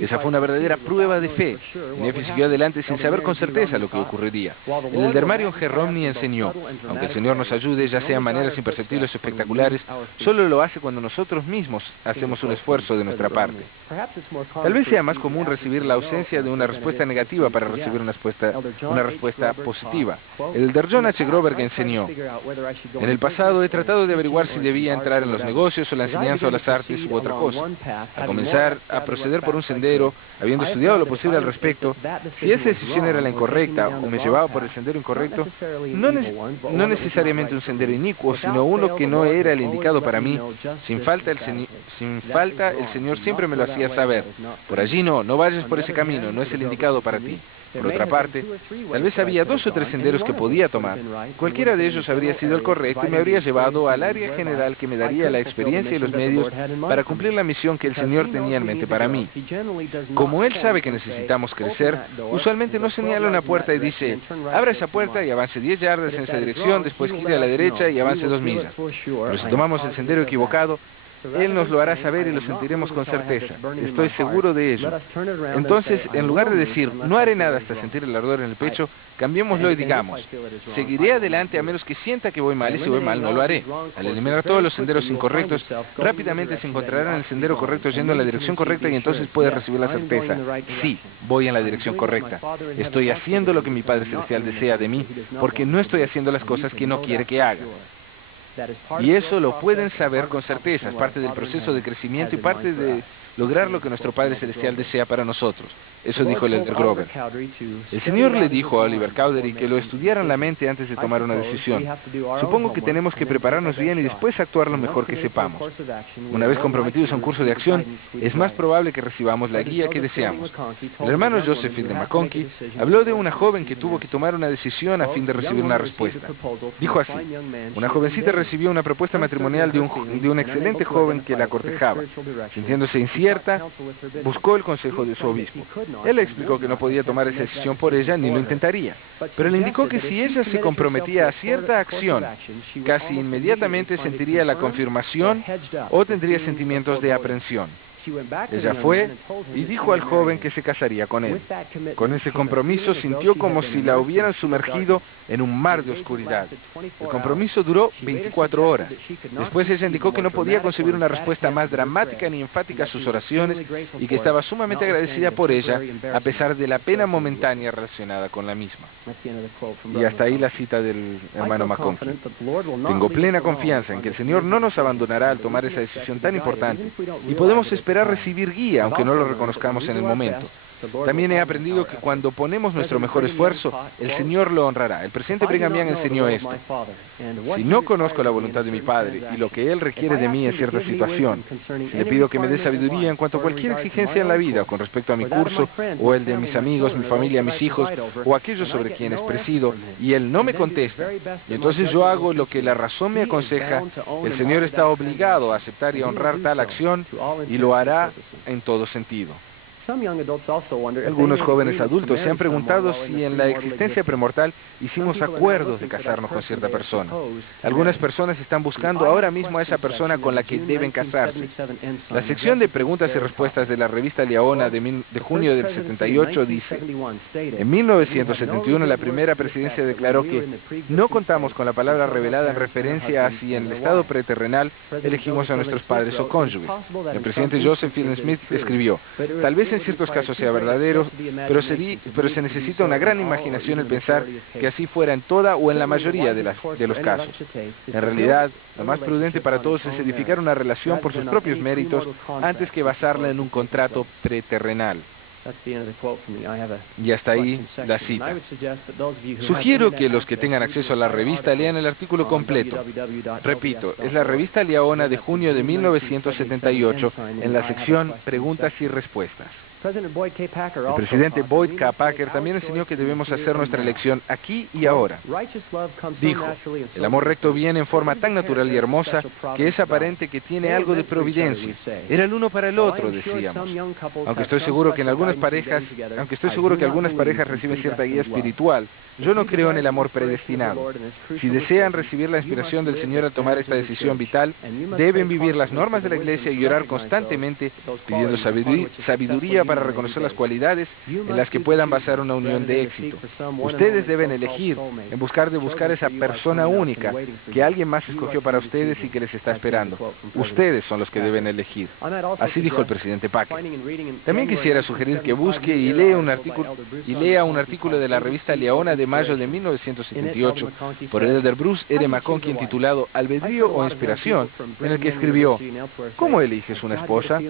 Esa fue una verdadera prueba de fe. Nefi siguió adelante sin saber con certeza lo que ocurriría. El elder Marion G. Romney enseñó, aunque el Señor nos ayude, ya sean maneras imperceptibles o espectaculares, solo lo hace cuando nosotros mismos hacemos un esfuerzo de nuestra parte. Tal vez sea más común recibir la ausencia de una respuesta negativa para recibir una respuesta positiva. El elder John H. Groberg enseñó, en el pasado he tratado de averiguar si debía entrar en los negocios o la enseñanza o las artes u otra cosa. Al comenzar a proceder por un sendero, habiendo estudiado lo posible al respecto, si esa decisión era la incorrecta o me llevaba por el sendero incorrecto, no necesariamente un sendero inicuo, sino uno que no era el indicado para mí, sin falta el Señor siempre me lo hacía saber. Por allí no vayas por ese camino, no es el indicado para ti. Por otra parte, tal vez había 2 o 3 senderos que podía tomar. Cualquiera de ellos habría sido el correcto y me habría llevado al área general que me daría la experiencia y los medios para cumplir la misión que el Señor tenía en mente para mí. Como Él sabe que necesitamos crecer, usualmente no señala una puerta y dice, abra esa puerta y avance 10 yardas en esa dirección, después gire a la derecha y avance 2 millas. Pero si tomamos el sendero equivocado, Él nos lo hará saber y lo sentiremos con certeza. Estoy seguro de ello. Entonces, en lugar de decir, no haré nada hasta sentir el ardor en el pecho, cambiémoslo y digamos, seguiré adelante a menos que sienta que voy mal, y si voy mal no lo haré. Al eliminar todos los senderos incorrectos, rápidamente se encontrará en el sendero correcto yendo en la dirección correcta y entonces puede recibir la certeza, sí, voy en la dirección correcta. Estoy haciendo lo que mi Padre Celestial desea de mí, porque no estoy haciendo las cosas que no quiere que haga. Y eso lo pueden saber con certeza, es parte del proceso de crecimiento y parte de lograr lo que nuestro Padre Celestial desea para nosotros. Eso dijo el elder Grover. El Señor le dijo a Oliver Cowdery que lo estudiara en la mente antes de tomar una decisión. Supongo que tenemos que prepararnos bien y después actuar lo mejor que sepamos. Una vez comprometidos a un curso de acción, es más probable que recibamos la guía que deseamos. El hermano Joseph Fielding McConkie habló de una joven que tuvo que tomar una decisión a fin de recibir una respuesta. Dijo así, una jovencita recibió una propuesta matrimonial de un excelente joven que la cortejaba. Sintiéndose incierta, buscó el consejo de su obispo. Él le explicó que no podía tomar esa decisión por ella ni lo intentaría, pero le indicó que si ella se comprometía a cierta acción, casi inmediatamente sentiría la confirmación o tendría sentimientos de aprensión. Ella fue y dijo al joven que se casaría con él. Con ese compromiso sintió como si la hubieran sumergido en un mar de oscuridad. El compromiso duró 24 horas. Después ella indicó que no podía concebir una respuesta más dramática ni enfática a sus oraciones y que estaba sumamente agradecida por ella a pesar de la pena momentánea relacionada con la misma. Y hasta ahí la cita del hermano McConkie. Tengo plena confianza en que el Señor no nos abandonará al tomar esa decisión tan importante y podemos esperar recibir guía, aunque no lo reconozcamos en el momento. También he aprendido que cuando ponemos nuestro mejor esfuerzo, el Señor lo honrará. El presidente Brigham Young enseñó esto. Si no conozco la voluntad de mi Padre y lo que Él requiere de mí en cierta situación, si le pido que me dé sabiduría en cuanto a cualquier exigencia en la vida, o con respecto a mi curso, o el de mis amigos, mi familia, mis hijos, o aquellos sobre quienes presido, y Él no me contesta, y entonces yo hago lo que la razón me aconseja, el Señor está obligado a aceptar y a honrar tal acción, y lo hará en todo sentido. Algunos jóvenes adultos se han preguntado si en la existencia premortal hicimos acuerdos de casarnos con cierta persona. Algunas personas están buscando ahora mismo a esa persona con la que deben casarse. La sección de preguntas y respuestas de la revista Liaona de junio del 78 dice, en 1971 la primera presidencia declaró que no contamos con la palabra revelada en referencia a si en el estado preterrenal elegimos a nuestros padres o cónyuges. El presidente Joseph Fielding Smith escribió, tal vez en ciertos casos sea verdadero, pero se necesita una gran imaginación el pensar que así fuera en toda o en la mayoría de los casos. En realidad, lo más prudente para todos es edificar una relación por sus propios méritos antes que basarla en un contrato preterrenal. Y hasta ahí la cita. Sugiero que los que tengan acceso a la revista lean el artículo completo. Repito, es la revista Liaona de junio de 1978 en la sección Preguntas y Respuestas. El presidente Boyd K. Packer también enseñó que debemos hacer nuestra elección aquí y ahora. Dijo, el amor recto viene en forma tan natural y hermosa que es aparente que tiene algo de providencia. Era el uno para el otro, decíamos. Aunque estoy seguro que algunas parejas reciben cierta guía espiritual, yo no creo en el amor predestinado. Si desean recibir la inspiración del Señor a tomar esta decisión vital, deben vivir las normas de la Iglesia y orar constantemente pidiendo sabiduría para reconocer las cualidades en las que puedan basar una unión de éxito. Ustedes deben elegir en buscar esa persona única que alguien más escogió para ustedes y que les está esperando. Ustedes son los que deben elegir. Así dijo el presidente Packer. También quisiera sugerir que busque y lea un artículo de la revista Liaona de mayo de 1978 por el elder Bruce R. McConkie intitulado Albedrío o Inspiración, en el que escribió: ¿cómo eliges una esposa?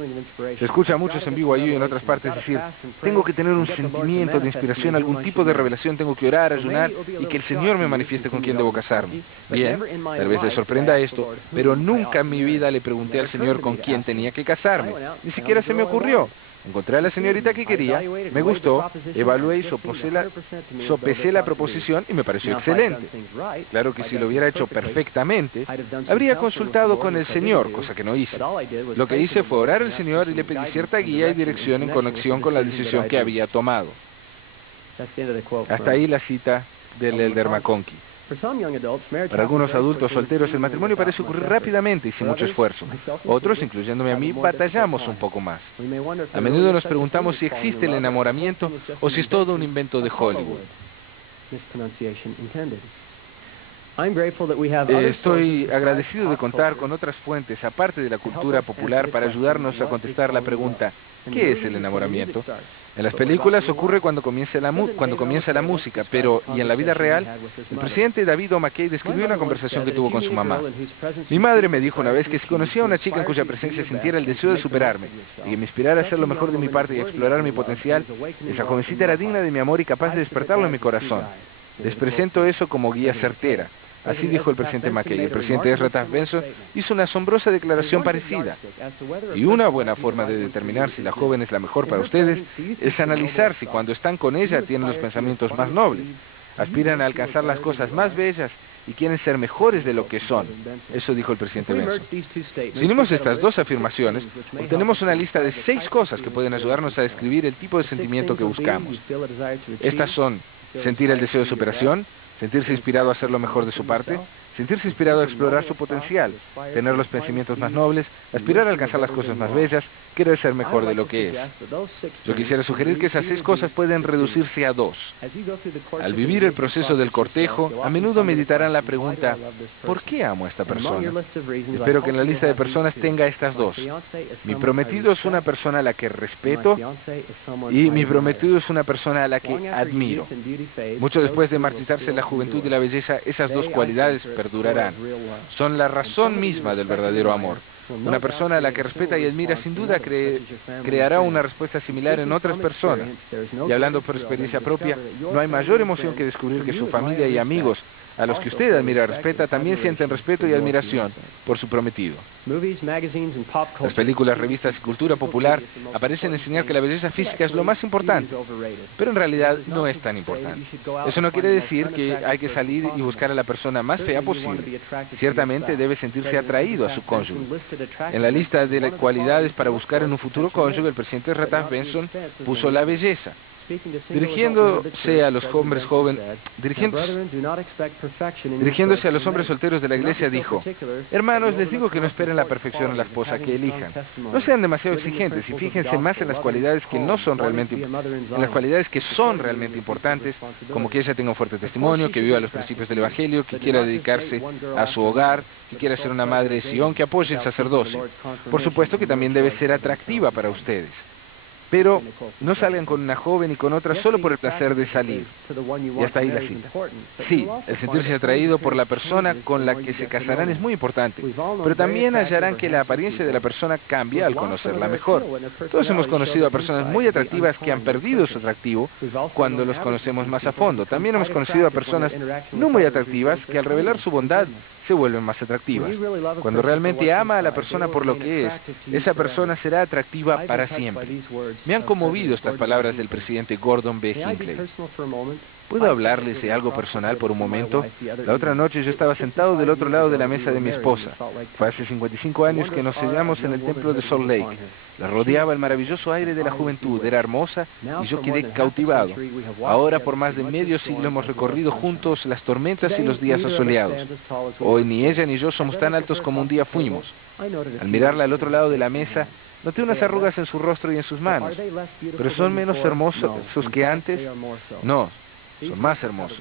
Se escucha a muchos en BYU y en otras partes decir: tengo que tener un sentimiento de inspiración, algún tipo de revelación, tengo que orar, ayunar y que el Señor me manifieste con quién debo casarme. Bien, tal vez les sorprenda esto, pero nunca en mi vida le pregunté al Señor con quién tenía que casarme. Ni siquiera se me ocurrió. Encontré a la señorita que quería, me gustó, evalué y sopesé la proposición y me pareció excelente. Claro que si lo hubiera hecho perfectamente, habría consultado con el Señor, cosa que no hice. Lo que hice fue orar al Señor y le pedí cierta guía y dirección en conexión con la decisión que había tomado. Hasta ahí la cita del elder McConkie. Para algunos adultos solteros el matrimonio parece ocurrir rápidamente y sin mucho esfuerzo. Otros, incluyéndome a mí, batallamos un poco más. A menudo nos preguntamos si existe el enamoramiento o si es todo un invento de Hollywood. Estoy agradecido de contar con otras fuentes, aparte de la cultura popular, para ayudarnos a contestar la pregunta: ¿qué es el enamoramiento? En las películas ocurre cuando comienza la música, pero, ¿y en la vida real? El presidente David O. McKay describió una conversación que tuvo con su mamá. Mi madre me dijo una vez que si conocía a una chica en cuya presencia sintiera el deseo de superarme y que me inspirara a hacer lo mejor de mi parte y a explorar mi potencial, esa jovencita era digna de mi amor y capaz de despertarlo en mi corazón. Les presento eso como guía certera. Así dijo el presidente McKay. El presidente Ezra Taft Benson hizo una asombrosa declaración parecida. Y una buena forma de determinar si la joven es la mejor para ustedes es analizar si cuando están con ella tienen los pensamientos más nobles, aspiran a alcanzar las cosas más bellas y quieren ser mejores de lo que son. Eso dijo el presidente Benson. Si unimos estas dos afirmaciones, obtenemos una lista de 6 cosas que pueden ayudarnos a describir el tipo de sentimiento que buscamos. Estas son: sentir el deseo de superación, sentirse inspirado a hacer lo mejor de su parte, sentirse inspirado a explorar su potencial, tener los pensamientos más nobles, aspirar a alcanzar las cosas más bellas, querer ser mejor de lo que es. Yo quisiera sugerir que esas 6 cosas pueden reducirse a 2. Al vivir el proceso del cortejo, a menudo meditarán la pregunta: ¿por qué amo a esta persona? Espero que en la lista de personas tenga estas 2. Mi prometido es una persona a la que respeto y mi prometido es una persona a la que admiro. Mucho después de marchitarse la juventud y la belleza, esas 2 cualidades perdurarán. Son la razón misma del verdadero amor. Una persona a la que respeta y admira sin duda creará una respuesta similar en otras personas. Y hablando por experiencia propia, no hay mayor emoción que descubrir que su familia y amigos, a los que usted admira y respeta, también sienten respeto y admiración por su prometido. Las películas, revistas y cultura popular aparecen enseñar que la belleza física es lo más importante, pero en realidad no es tan importante. Eso no quiere decir que hay que salir y buscar a la persona más fea posible. Ciertamente debe sentirse atraído a su cónyuge. En la lista de las cualidades para buscar en un futuro cónyuge, el presidente Ezra Taft Benson puso la belleza. Dirigiéndose a los hombres solteros de la iglesia, dijo: hermanos, les digo que no esperen la perfección en la esposa que elijan. No sean demasiado exigentes y fíjense más en las cualidades que son realmente importantes, como que ella tenga un fuerte testimonio, que viva los principios del evangelio, que quiera dedicarse a su hogar, que quiera ser una madre de Sion, que apoye el sacerdocio. Por supuesto que también debe ser atractiva para ustedes. Pero no salgan con una joven y con otra solo por el placer de salir. Y hasta ahí la cita. Sí, el sentirse atraído por la persona con la que se casarán es muy importante, pero también hallarán que la apariencia de la persona cambia al conocerla mejor. Todos hemos conocido a personas muy atractivas que han perdido su atractivo cuando los conocemos más a fondo. También hemos conocido a personas no muy atractivas que al revelar su bondad se vuelven más atractivas. Cuando realmente ama a la persona por lo que es, esa persona será atractiva para siempre. Me han conmovido estas palabras del presidente Gordon B. Hinckley. ¿Puedo hablarles de algo personal por un momento? La otra noche yo estaba sentado del otro lado de la mesa de mi esposa. Fue hace 55 años que nos hallamos en el templo de Salt Lake. La rodeaba el maravilloso aire de la juventud, era hermosa y yo quedé cautivado. Ahora por más de medio siglo hemos recorrido juntos las tormentas y los días asoleados. Hoy ni ella ni yo somos tan altos como un día fuimos. Al mirarla al otro lado de la mesa, noté unas arrugas en su rostro y en sus manos. ¿Pero son menos hermosos que antes? No. Son más hermosos.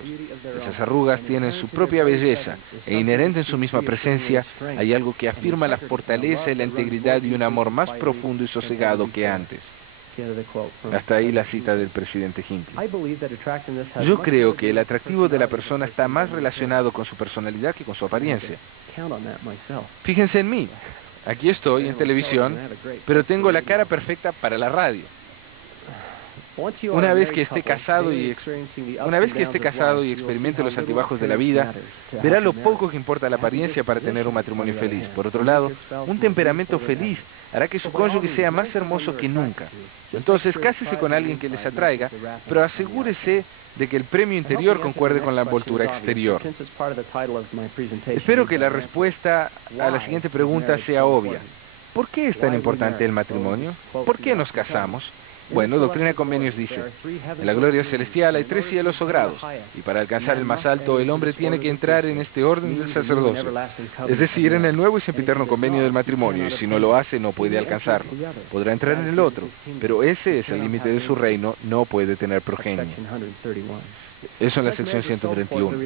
Esas arrugas tienen su propia belleza e inherente en su misma presencia hay algo que afirma la fortaleza y la integridad y un amor más profundo y sosegado que antes. Hasta ahí la cita del presidente Hinckley. Yo creo que el atractivo de la persona está más relacionado con su personalidad que con su apariencia. Fíjense en mí. Aquí estoy en televisión, pero tengo la cara perfecta para la radio. Una vez que esté casado y experimente los altibajos de la vida, verá lo poco que importa la apariencia para tener un matrimonio feliz. Por otro lado, un temperamento feliz hará que su cónyuge sea más hermoso que nunca. Entonces, cásese con alguien que les atraiga, pero asegúrese de que el premio interior concuerde con la envoltura exterior. Espero que la respuesta a la siguiente pregunta sea obvia. ¿Por qué es tan importante el matrimonio? ¿Por qué nos casamos? Bueno, Doctrina y Convenios dice, en la gloria celestial hay 3 cielos sagrados, y para alcanzar el más alto, el hombre tiene que entrar en este orden del sacerdocio, es decir, en el nuevo y sempiterno convenio del matrimonio, y si no lo hace, no puede alcanzarlo. Podrá entrar en el otro, pero ese es el límite de su reino, no puede tener progenie. Eso en la sección 131.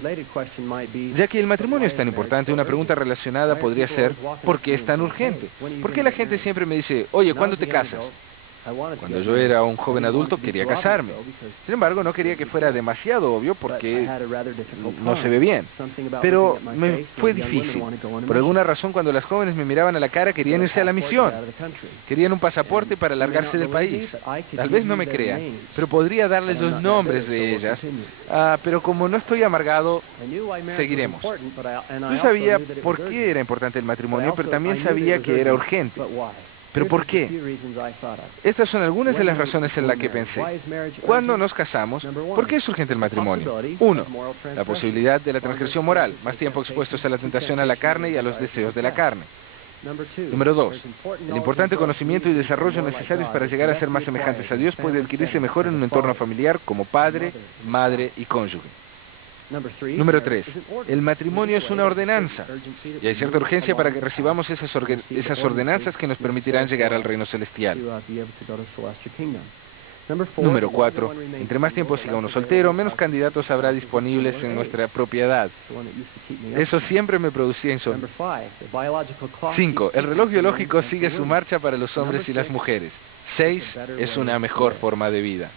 Ya que el matrimonio es tan importante, una pregunta relacionada podría ser, ¿por qué es tan urgente? ¿Por qué la gente siempre me dice, oye, ¿cuándo te casas? Cuando yo era un joven adulto quería casarme. Sin embargo, no quería que fuera demasiado obvio porque no se ve bien. Pero me fue difícil. Por alguna razón, cuando las jóvenes me miraban a la cara, querían irse a la misión. Querían un pasaporte para largarse del país. Tal vez no me crean, pero podría darles los nombres de ellas. Pero como no estoy amargado, seguiremos. Yo sabía por qué era importante el matrimonio, pero también sabía que era urgente. ¿Pero por qué? Estas son algunas de las razones en las que pensé. ¿Cuándo nos casamos? ¿Por qué es urgente el matrimonio? 1. La posibilidad de la transgresión moral, más tiempo expuestos a la tentación a la carne y a los deseos de la carne. Número 2. El importante conocimiento y desarrollo necesarios para llegar a ser más semejantes a Dios puede adquirirse mejor en un entorno familiar como padre, madre y cónyuge. Número 3. El matrimonio es una ordenanza y hay cierta urgencia para que recibamos esas ordenanzas que nos permitirán llegar al reino celestial. Número 4. Entre más tiempo siga uno soltero, menos candidatos habrá disponibles en nuestra propiedad. Eso siempre me producía insomnio. 5. El reloj biológico sigue su marcha para los hombres y las mujeres. 6. Es una mejor forma de vida.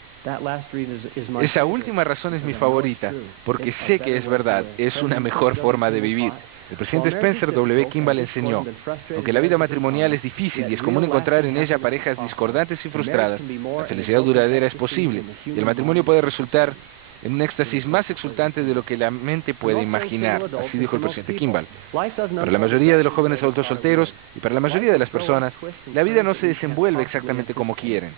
Esa última razón es mi favorita, porque sé que es verdad, es una mejor forma de vivir. El presidente Spencer W. Kimball enseñó, aunque la vida matrimonial es difícil y es común encontrar en ella parejas discordantes y frustradas, la felicidad duradera es posible y el matrimonio puede resultar en un éxtasis más exultante de lo que la mente puede imaginar, así dijo el presidente Kimball. Para la mayoría de los jóvenes adultos solteros y para la mayoría de las personas, la vida no se desenvuelve exactamente como quieren.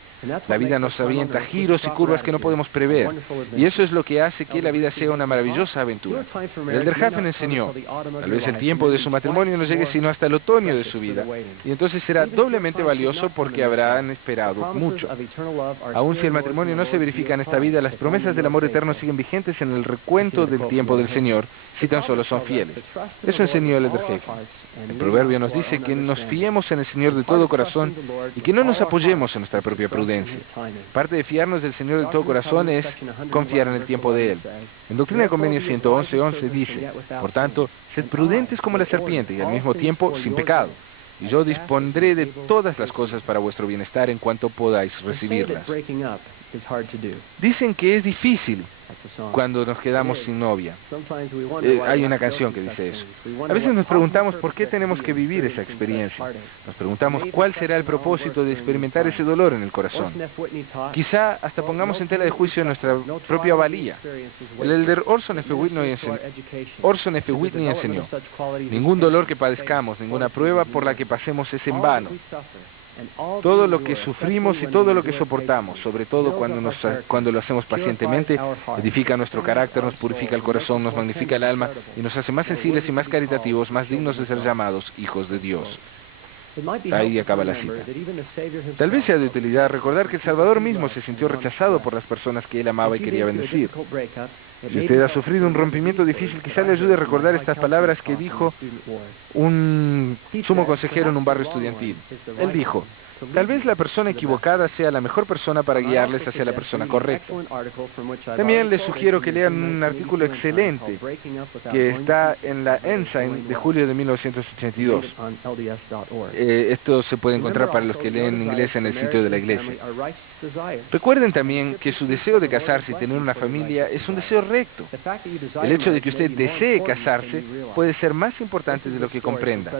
La vida nos avienta giros y curvas que no podemos prever, y eso es lo que hace que la vida sea una maravillosa aventura. Elder Hafen enseñó, tal vez el tiempo de su matrimonio no llegue sino hasta el otoño de su vida, y entonces será doblemente valioso porque habrán esperado mucho. Aun si el matrimonio no se verifica en esta vida, las promesas del amor eterno siguen vigentes en el recuento del tiempo del Señor, si tan solo son fieles. Eso enseñó el Elder Hafen. El proverbio nos dice que nos fiemos en el Señor de todo corazón y que no nos apoyemos en nuestra propia prudencia. Parte de fiarnos del Señor de todo corazón es confiar en el tiempo de Él. En Doctrina y Convenios 111:11 dice, por tanto, sed prudentes como la serpiente y al mismo tiempo sin pecado. y yo dispondré de todas las cosas para vuestro bienestar en cuanto podáis recibirlas. Dicen que es difícil cuando nos quedamos sin novia. Hay una canción que dice eso. A veces nos preguntamos por qué tenemos que vivir esa experiencia. Nos preguntamos cuál será el propósito de experimentar ese dolor en el corazón. Quizá hasta pongamos en tela de juicio nuestra propia valía. El elder Orson F. Whitney enseñó: ningún dolor que padezcamos, ninguna prueba por la que pasemos es en vano. Todo lo que sufrimos y todo lo que soportamos, sobre todo cuando lo hacemos pacientemente, edifica nuestro carácter, nos purifica el corazón, nos magnifica el alma y nos hace más sensibles y más caritativos, más dignos de ser llamados hijos de Dios. Ahí acaba la cita. Tal vez sea de utilidad recordar que el Salvador mismo se sintió rechazado por las personas que Él amaba y quería bendecir. Si usted ha sufrido un rompimiento difícil, quizá le ayude a recordar estas palabras que dijo un sumo consejero en un barrio estudiantil. Él dijo: tal vez la persona equivocada sea la mejor persona para guiarles hacia la persona correcta. También les sugiero que lean un artículo excelente que está en la Ensign de julio de 1982. Esto se puede encontrar para los que leen inglés en el sitio de la iglesia. Recuerden también que su deseo de casarse y tener una familia es un deseo recto. El hecho de que usted desee casarse puede ser más importante de lo que comprenda.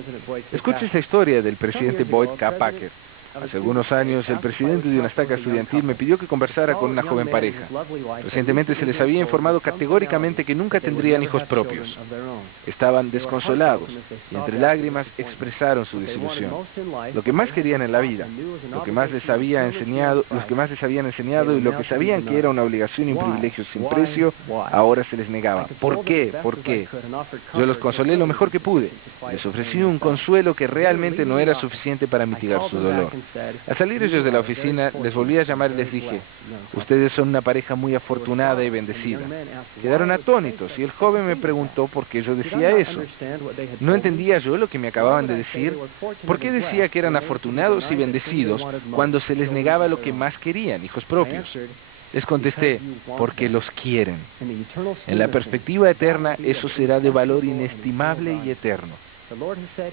Escuche esta historia del presidente Boyd K. Packer. Hace algunos años, el presidente de una estaca estudiantil me pidió que conversara con una joven pareja. Recientemente se les había informado categóricamente que nunca tendrían hijos propios. Estaban desconsolados y entre lágrimas expresaron su desilusión. Lo que más querían en la vida, lo que más les habían enseñado y lo que sabían que era una obligación y un privilegio sin precio, ahora se les negaba. ¿Por qué? ¿Por qué? Yo los consolé lo mejor que pude. Les ofrecí un consuelo que realmente no era suficiente para mitigar su dolor. Al salir ellos de la oficina, les volví a llamar y les dije: ustedes son una pareja muy afortunada y bendecida. Quedaron atónitos y el joven me preguntó por qué yo decía eso. ¿No entendía yo lo que me acababan de decir? ¿Por qué decía que eran afortunados y bendecidos cuando se les negaba lo que más querían, hijos propios? Les contesté: porque los quieren. En la perspectiva eterna, eso será de valor inestimable y eterno.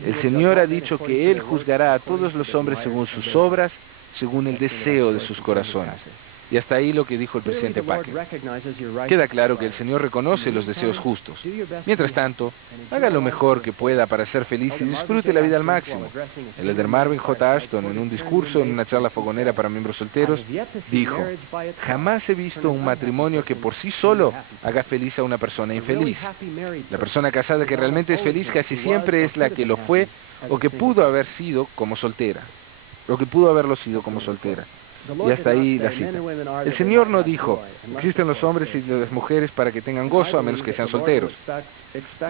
El Señor ha dicho que Él juzgará a todos los hombres según sus obras, según el deseo de sus corazones. Y hasta ahí lo que dijo el presidente Packer. Queda claro que el Señor reconoce los deseos justos. Mientras tanto, haga lo mejor que pueda para ser feliz y disfrute la vida al máximo. El elder Marvin J. Ashton, en un discurso en una charla fogonera para miembros solteros, dijo: jamás he visto un matrimonio que por sí solo haga feliz a una persona infeliz. La persona casada que realmente es feliz casi siempre es la que lo fue o que pudo haber sido como soltera. Y hasta ahí la cita. El Señor no dijo: existen los hombres y las mujeres para que tengan gozo a menos que sean solteros.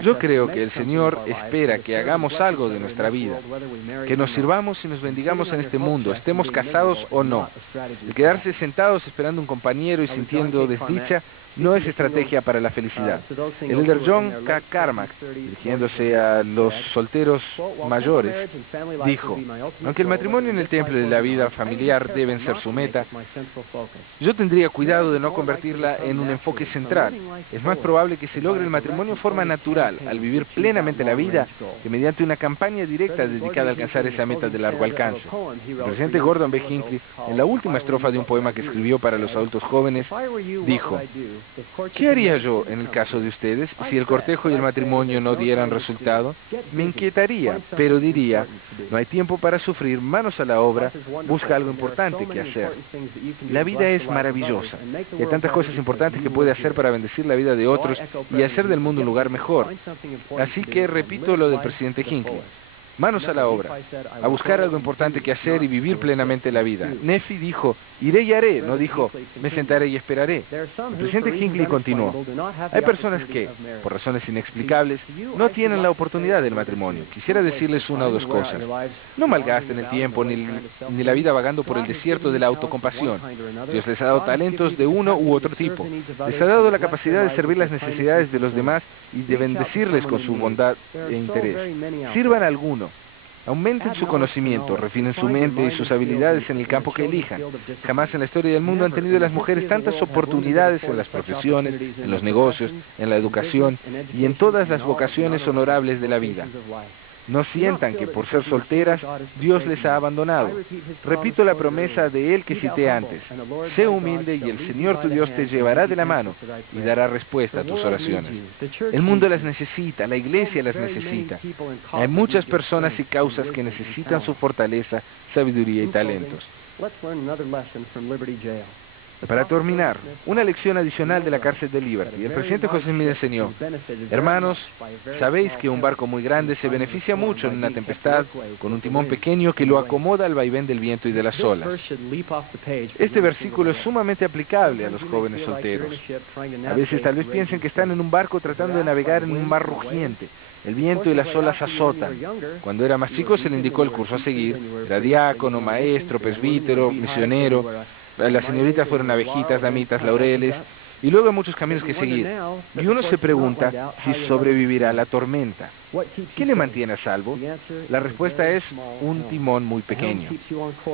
Yo creo que el Señor espera que hagamos algo de nuestra vida, que nos sirvamos y nos bendigamos en este mundo, estemos casados o no. El quedarse sentados esperando un compañero y sintiendo desdicha no es estrategia para la felicidad. El elder John K. Carmack, dirigiéndose a los solteros mayores, dijo: aunque el matrimonio en el templo de la vida familiar deben ser su meta, yo tendría cuidado de no convertirla en un enfoque central. Es más probable que se logre el matrimonio en forma natural, al vivir plenamente la vida, que mediante una campaña directa dedicada a alcanzar esa meta de largo alcance. El presidente Gordon B. Hinckley, en la última estrofa de un poema que escribió para los adultos jóvenes, dijo: ¿qué haría yo en el caso de ustedes si el cortejo y el matrimonio no dieran resultado? Me inquietaría, pero diría: no hay tiempo para sufrir, manos a la obra, busca algo importante que hacer. La vida es maravillosa y hay tantas cosas importantes que puede hacer para bendecir la vida de otros y hacer del mundo un lugar mejor. Así que repito lo del presidente Hinckley: manos a la obra, a buscar algo importante que hacer y vivir plenamente la vida. Nephi dijo: iré y haré, no dijo: me sentaré y esperaré. El presidente Hinckley continuó: hay personas que, por razones inexplicables, no tienen la oportunidad del matrimonio. Quisiera decirles una o dos cosas. No malgasten el tiempo ni la vida vagando por el desierto de la autocompasión. Dios les ha dado talentos de uno u otro tipo. Les ha dado la capacidad de servir las necesidades de los demás y de bendecirles con su bondad e interés. Sirvan a alguno. Aumenten su conocimiento, refinen su mente y sus habilidades en el campo que elijan. Jamás en la historia del mundo han tenido las mujeres tantas oportunidades en las profesiones, en los negocios, en la educación y en todas las vocaciones honorables de la vida. No sientan que por ser solteras, Dios les ha abandonado. Repito la promesa de Él que cité antes. Sé humilde y el Señor tu Dios te llevará de la mano y dará respuesta a tus oraciones. El mundo las necesita, la iglesia las necesita. Hay muchas personas y causas que necesitan su fortaleza, sabiduría y talentos. Para terminar, una lección adicional de la cárcel de Liberty. El presidente José Smith enseñó: hermanos, sabéis que un barco muy grande se beneficia mucho en una tempestad con un timón pequeño que lo acomoda al vaivén del viento y de las olas. Este versículo es sumamente aplicable a los jóvenes solteros. A veces tal vez piensen que están en un barco tratando de navegar en un mar rugiente. El viento y las olas azotan. Cuando era más chico se le indicó el curso a seguir. Era diácono, maestro, presbítero, misionero. Las señoritas fueron abejitas, damitas, laureles, y luego hay muchos caminos que seguir. Y uno se pregunta si sobrevivirá a la tormenta. ¿Qué le mantiene a salvo? La respuesta es un timón muy pequeño.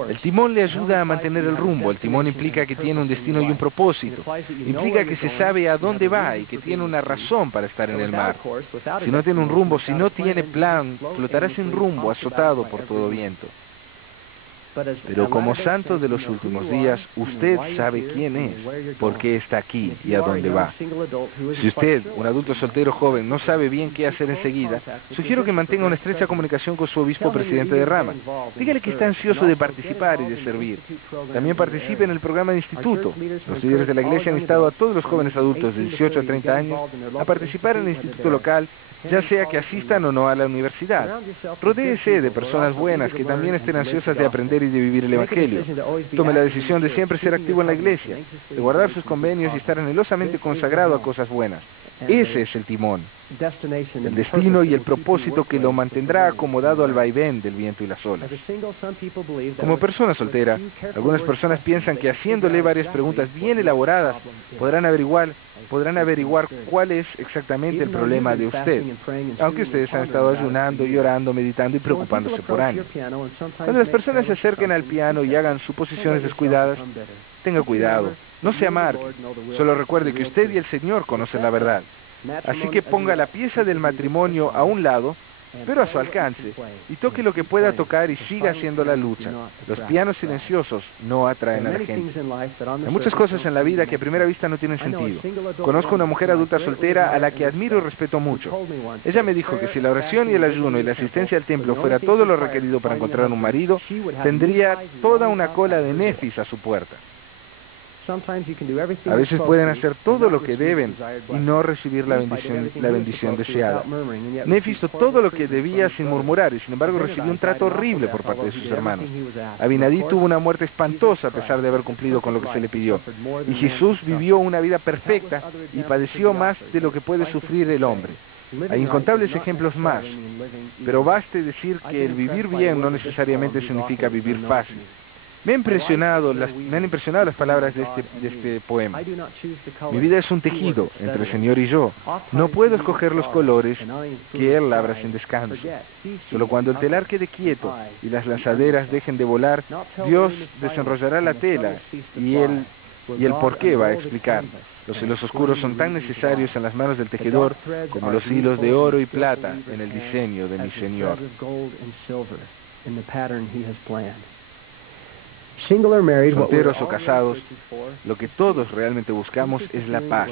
El timón le ayuda a mantener el rumbo. El timón implica que tiene un destino y un propósito. Implica que se sabe a dónde va y que tiene una razón para estar en el mar. Si no tiene un rumbo, si no tiene plan, flotará sin rumbo, azotado por todo viento. Pero como santo de los últimos días, usted sabe quién es, por qué está aquí y a dónde va. Si usted, un adulto soltero joven, no sabe bien qué hacer enseguida, sugiero que mantenga una estrecha comunicación con su obispo presidente de rama. Dígale que está ansioso de participar y de servir. También participe en el programa de instituto. Los líderes de la iglesia han instado a todos los jóvenes adultos de 18 a 30 años a participar en el instituto local, ya sea que asistan o no a la universidad. Rodéese de personas buenas que también estén ansiosas de aprender y de vivir el Evangelio. Tome la decisión de siempre ser activo en la iglesia, de guardar sus convenios y estar anhelosamente consagrado a cosas buenas. Ese es el timón, el destino y el propósito que lo mantendrá acomodado al vaivén del viento y las olas. Como persona soltera, algunas personas piensan que haciéndole varias preguntas bien elaboradas podrán averiguar cuál es exactamente el problema de usted, aunque ustedes han estado ayunando y orando, meditando y preocupándose por años. Cuando las personas se acerquen al piano y hagan suposiciones descuidadas, tenga cuidado, no se amargue, solo recuerde que usted y el Señor conocen la verdad. Así que ponga la pieza del matrimonio a un lado, pero a su alcance, y toque lo que pueda tocar y siga haciendo la lucha. Los pianos silenciosos no atraen a la gente. Hay muchas cosas en la vida que a primera vista no tienen sentido. Conozco una mujer adulta soltera a la que admiro y respeto mucho. Ella me dijo que si la oración y el ayuno y la asistencia al templo fuera todo lo requerido para encontrar un marido, tendría toda una cola de nefis a su puerta. A veces pueden hacer todo lo que deben y no recibir la bendición deseada. Nefis hizo todo lo que debía sin murmurar y sin embargo recibió un trato horrible por parte de sus hermanos. Abinadí tuvo una muerte espantosa a pesar de haber cumplido con lo que se le pidió. Y Jesús vivió una vida perfecta y padeció más de lo que puede sufrir el hombre. Hay incontables ejemplos más, pero baste decir que el vivir bien no necesariamente significa vivir fácil. Me han impresionado las palabras de este poema. Mi vida es un tejido entre el Señor y yo. No puedo escoger los colores que Él labra sin descanso. Solo cuando el telar quede quieto y las lanzaderas dejen de volar, Dios desenrollará la tela y el por qué va a explicar. Los hilos oscuros son tan necesarios en las manos del tejedor como los hilos de oro y plata en el diseño de mi Señor. Solteros o casados, lo que todos realmente buscamos es la paz,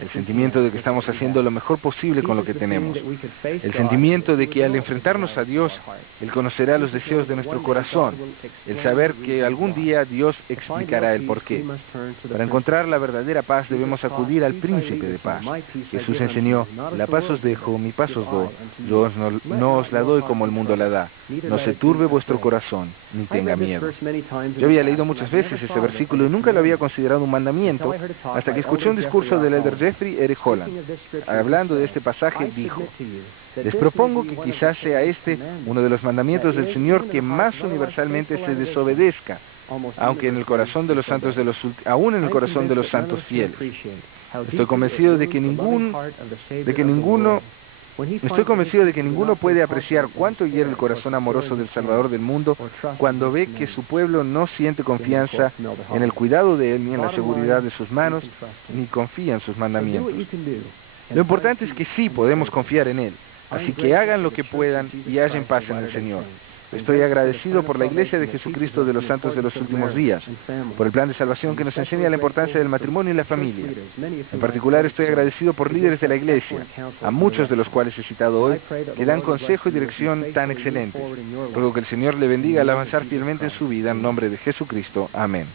el sentimiento de que estamos haciendo lo mejor posible con lo que tenemos, el sentimiento de que al enfrentarnos a Dios, Él conocerá los deseos de nuestro corazón, el saber que algún día Dios explicará el porqué. Para encontrar la verdadera paz debemos acudir al príncipe de paz. Jesús enseñó: la paz os dejo, mi paz os doy, yo no os la doy como el mundo la da, no se turbe vuestro corazón, ni tenga miedo. Yo había leído muchas veces ese versículo y nunca lo había considerado un mandamiento hasta que escuché un discurso del elder Jeffrey R. Holland. Hablando de este pasaje, dijo: les propongo que quizás sea este uno de los mandamientos del Señor que más universalmente se desobedezca, aún en el corazón de los santos fieles. Estoy convencido de que ninguno puede apreciar cuánto hiere el corazón amoroso del Salvador del mundo cuando ve que su pueblo no siente confianza en el cuidado de Él, ni en la seguridad de sus manos, ni confía en sus mandamientos. Lo importante es que sí podemos confiar en Él. Así que hagan lo que puedan y hallen paz en el Señor. Estoy agradecido por la Iglesia de Jesucristo de los Santos de los Últimos Días, por el plan de salvación que nos enseña la importancia del matrimonio y la familia. En particular, estoy agradecido por líderes de la Iglesia, a muchos de los cuales he citado hoy, que dan consejo y dirección tan excelentes. Ruego que el Señor le bendiga al avanzar fielmente en su vida, en nombre de Jesucristo. Amén.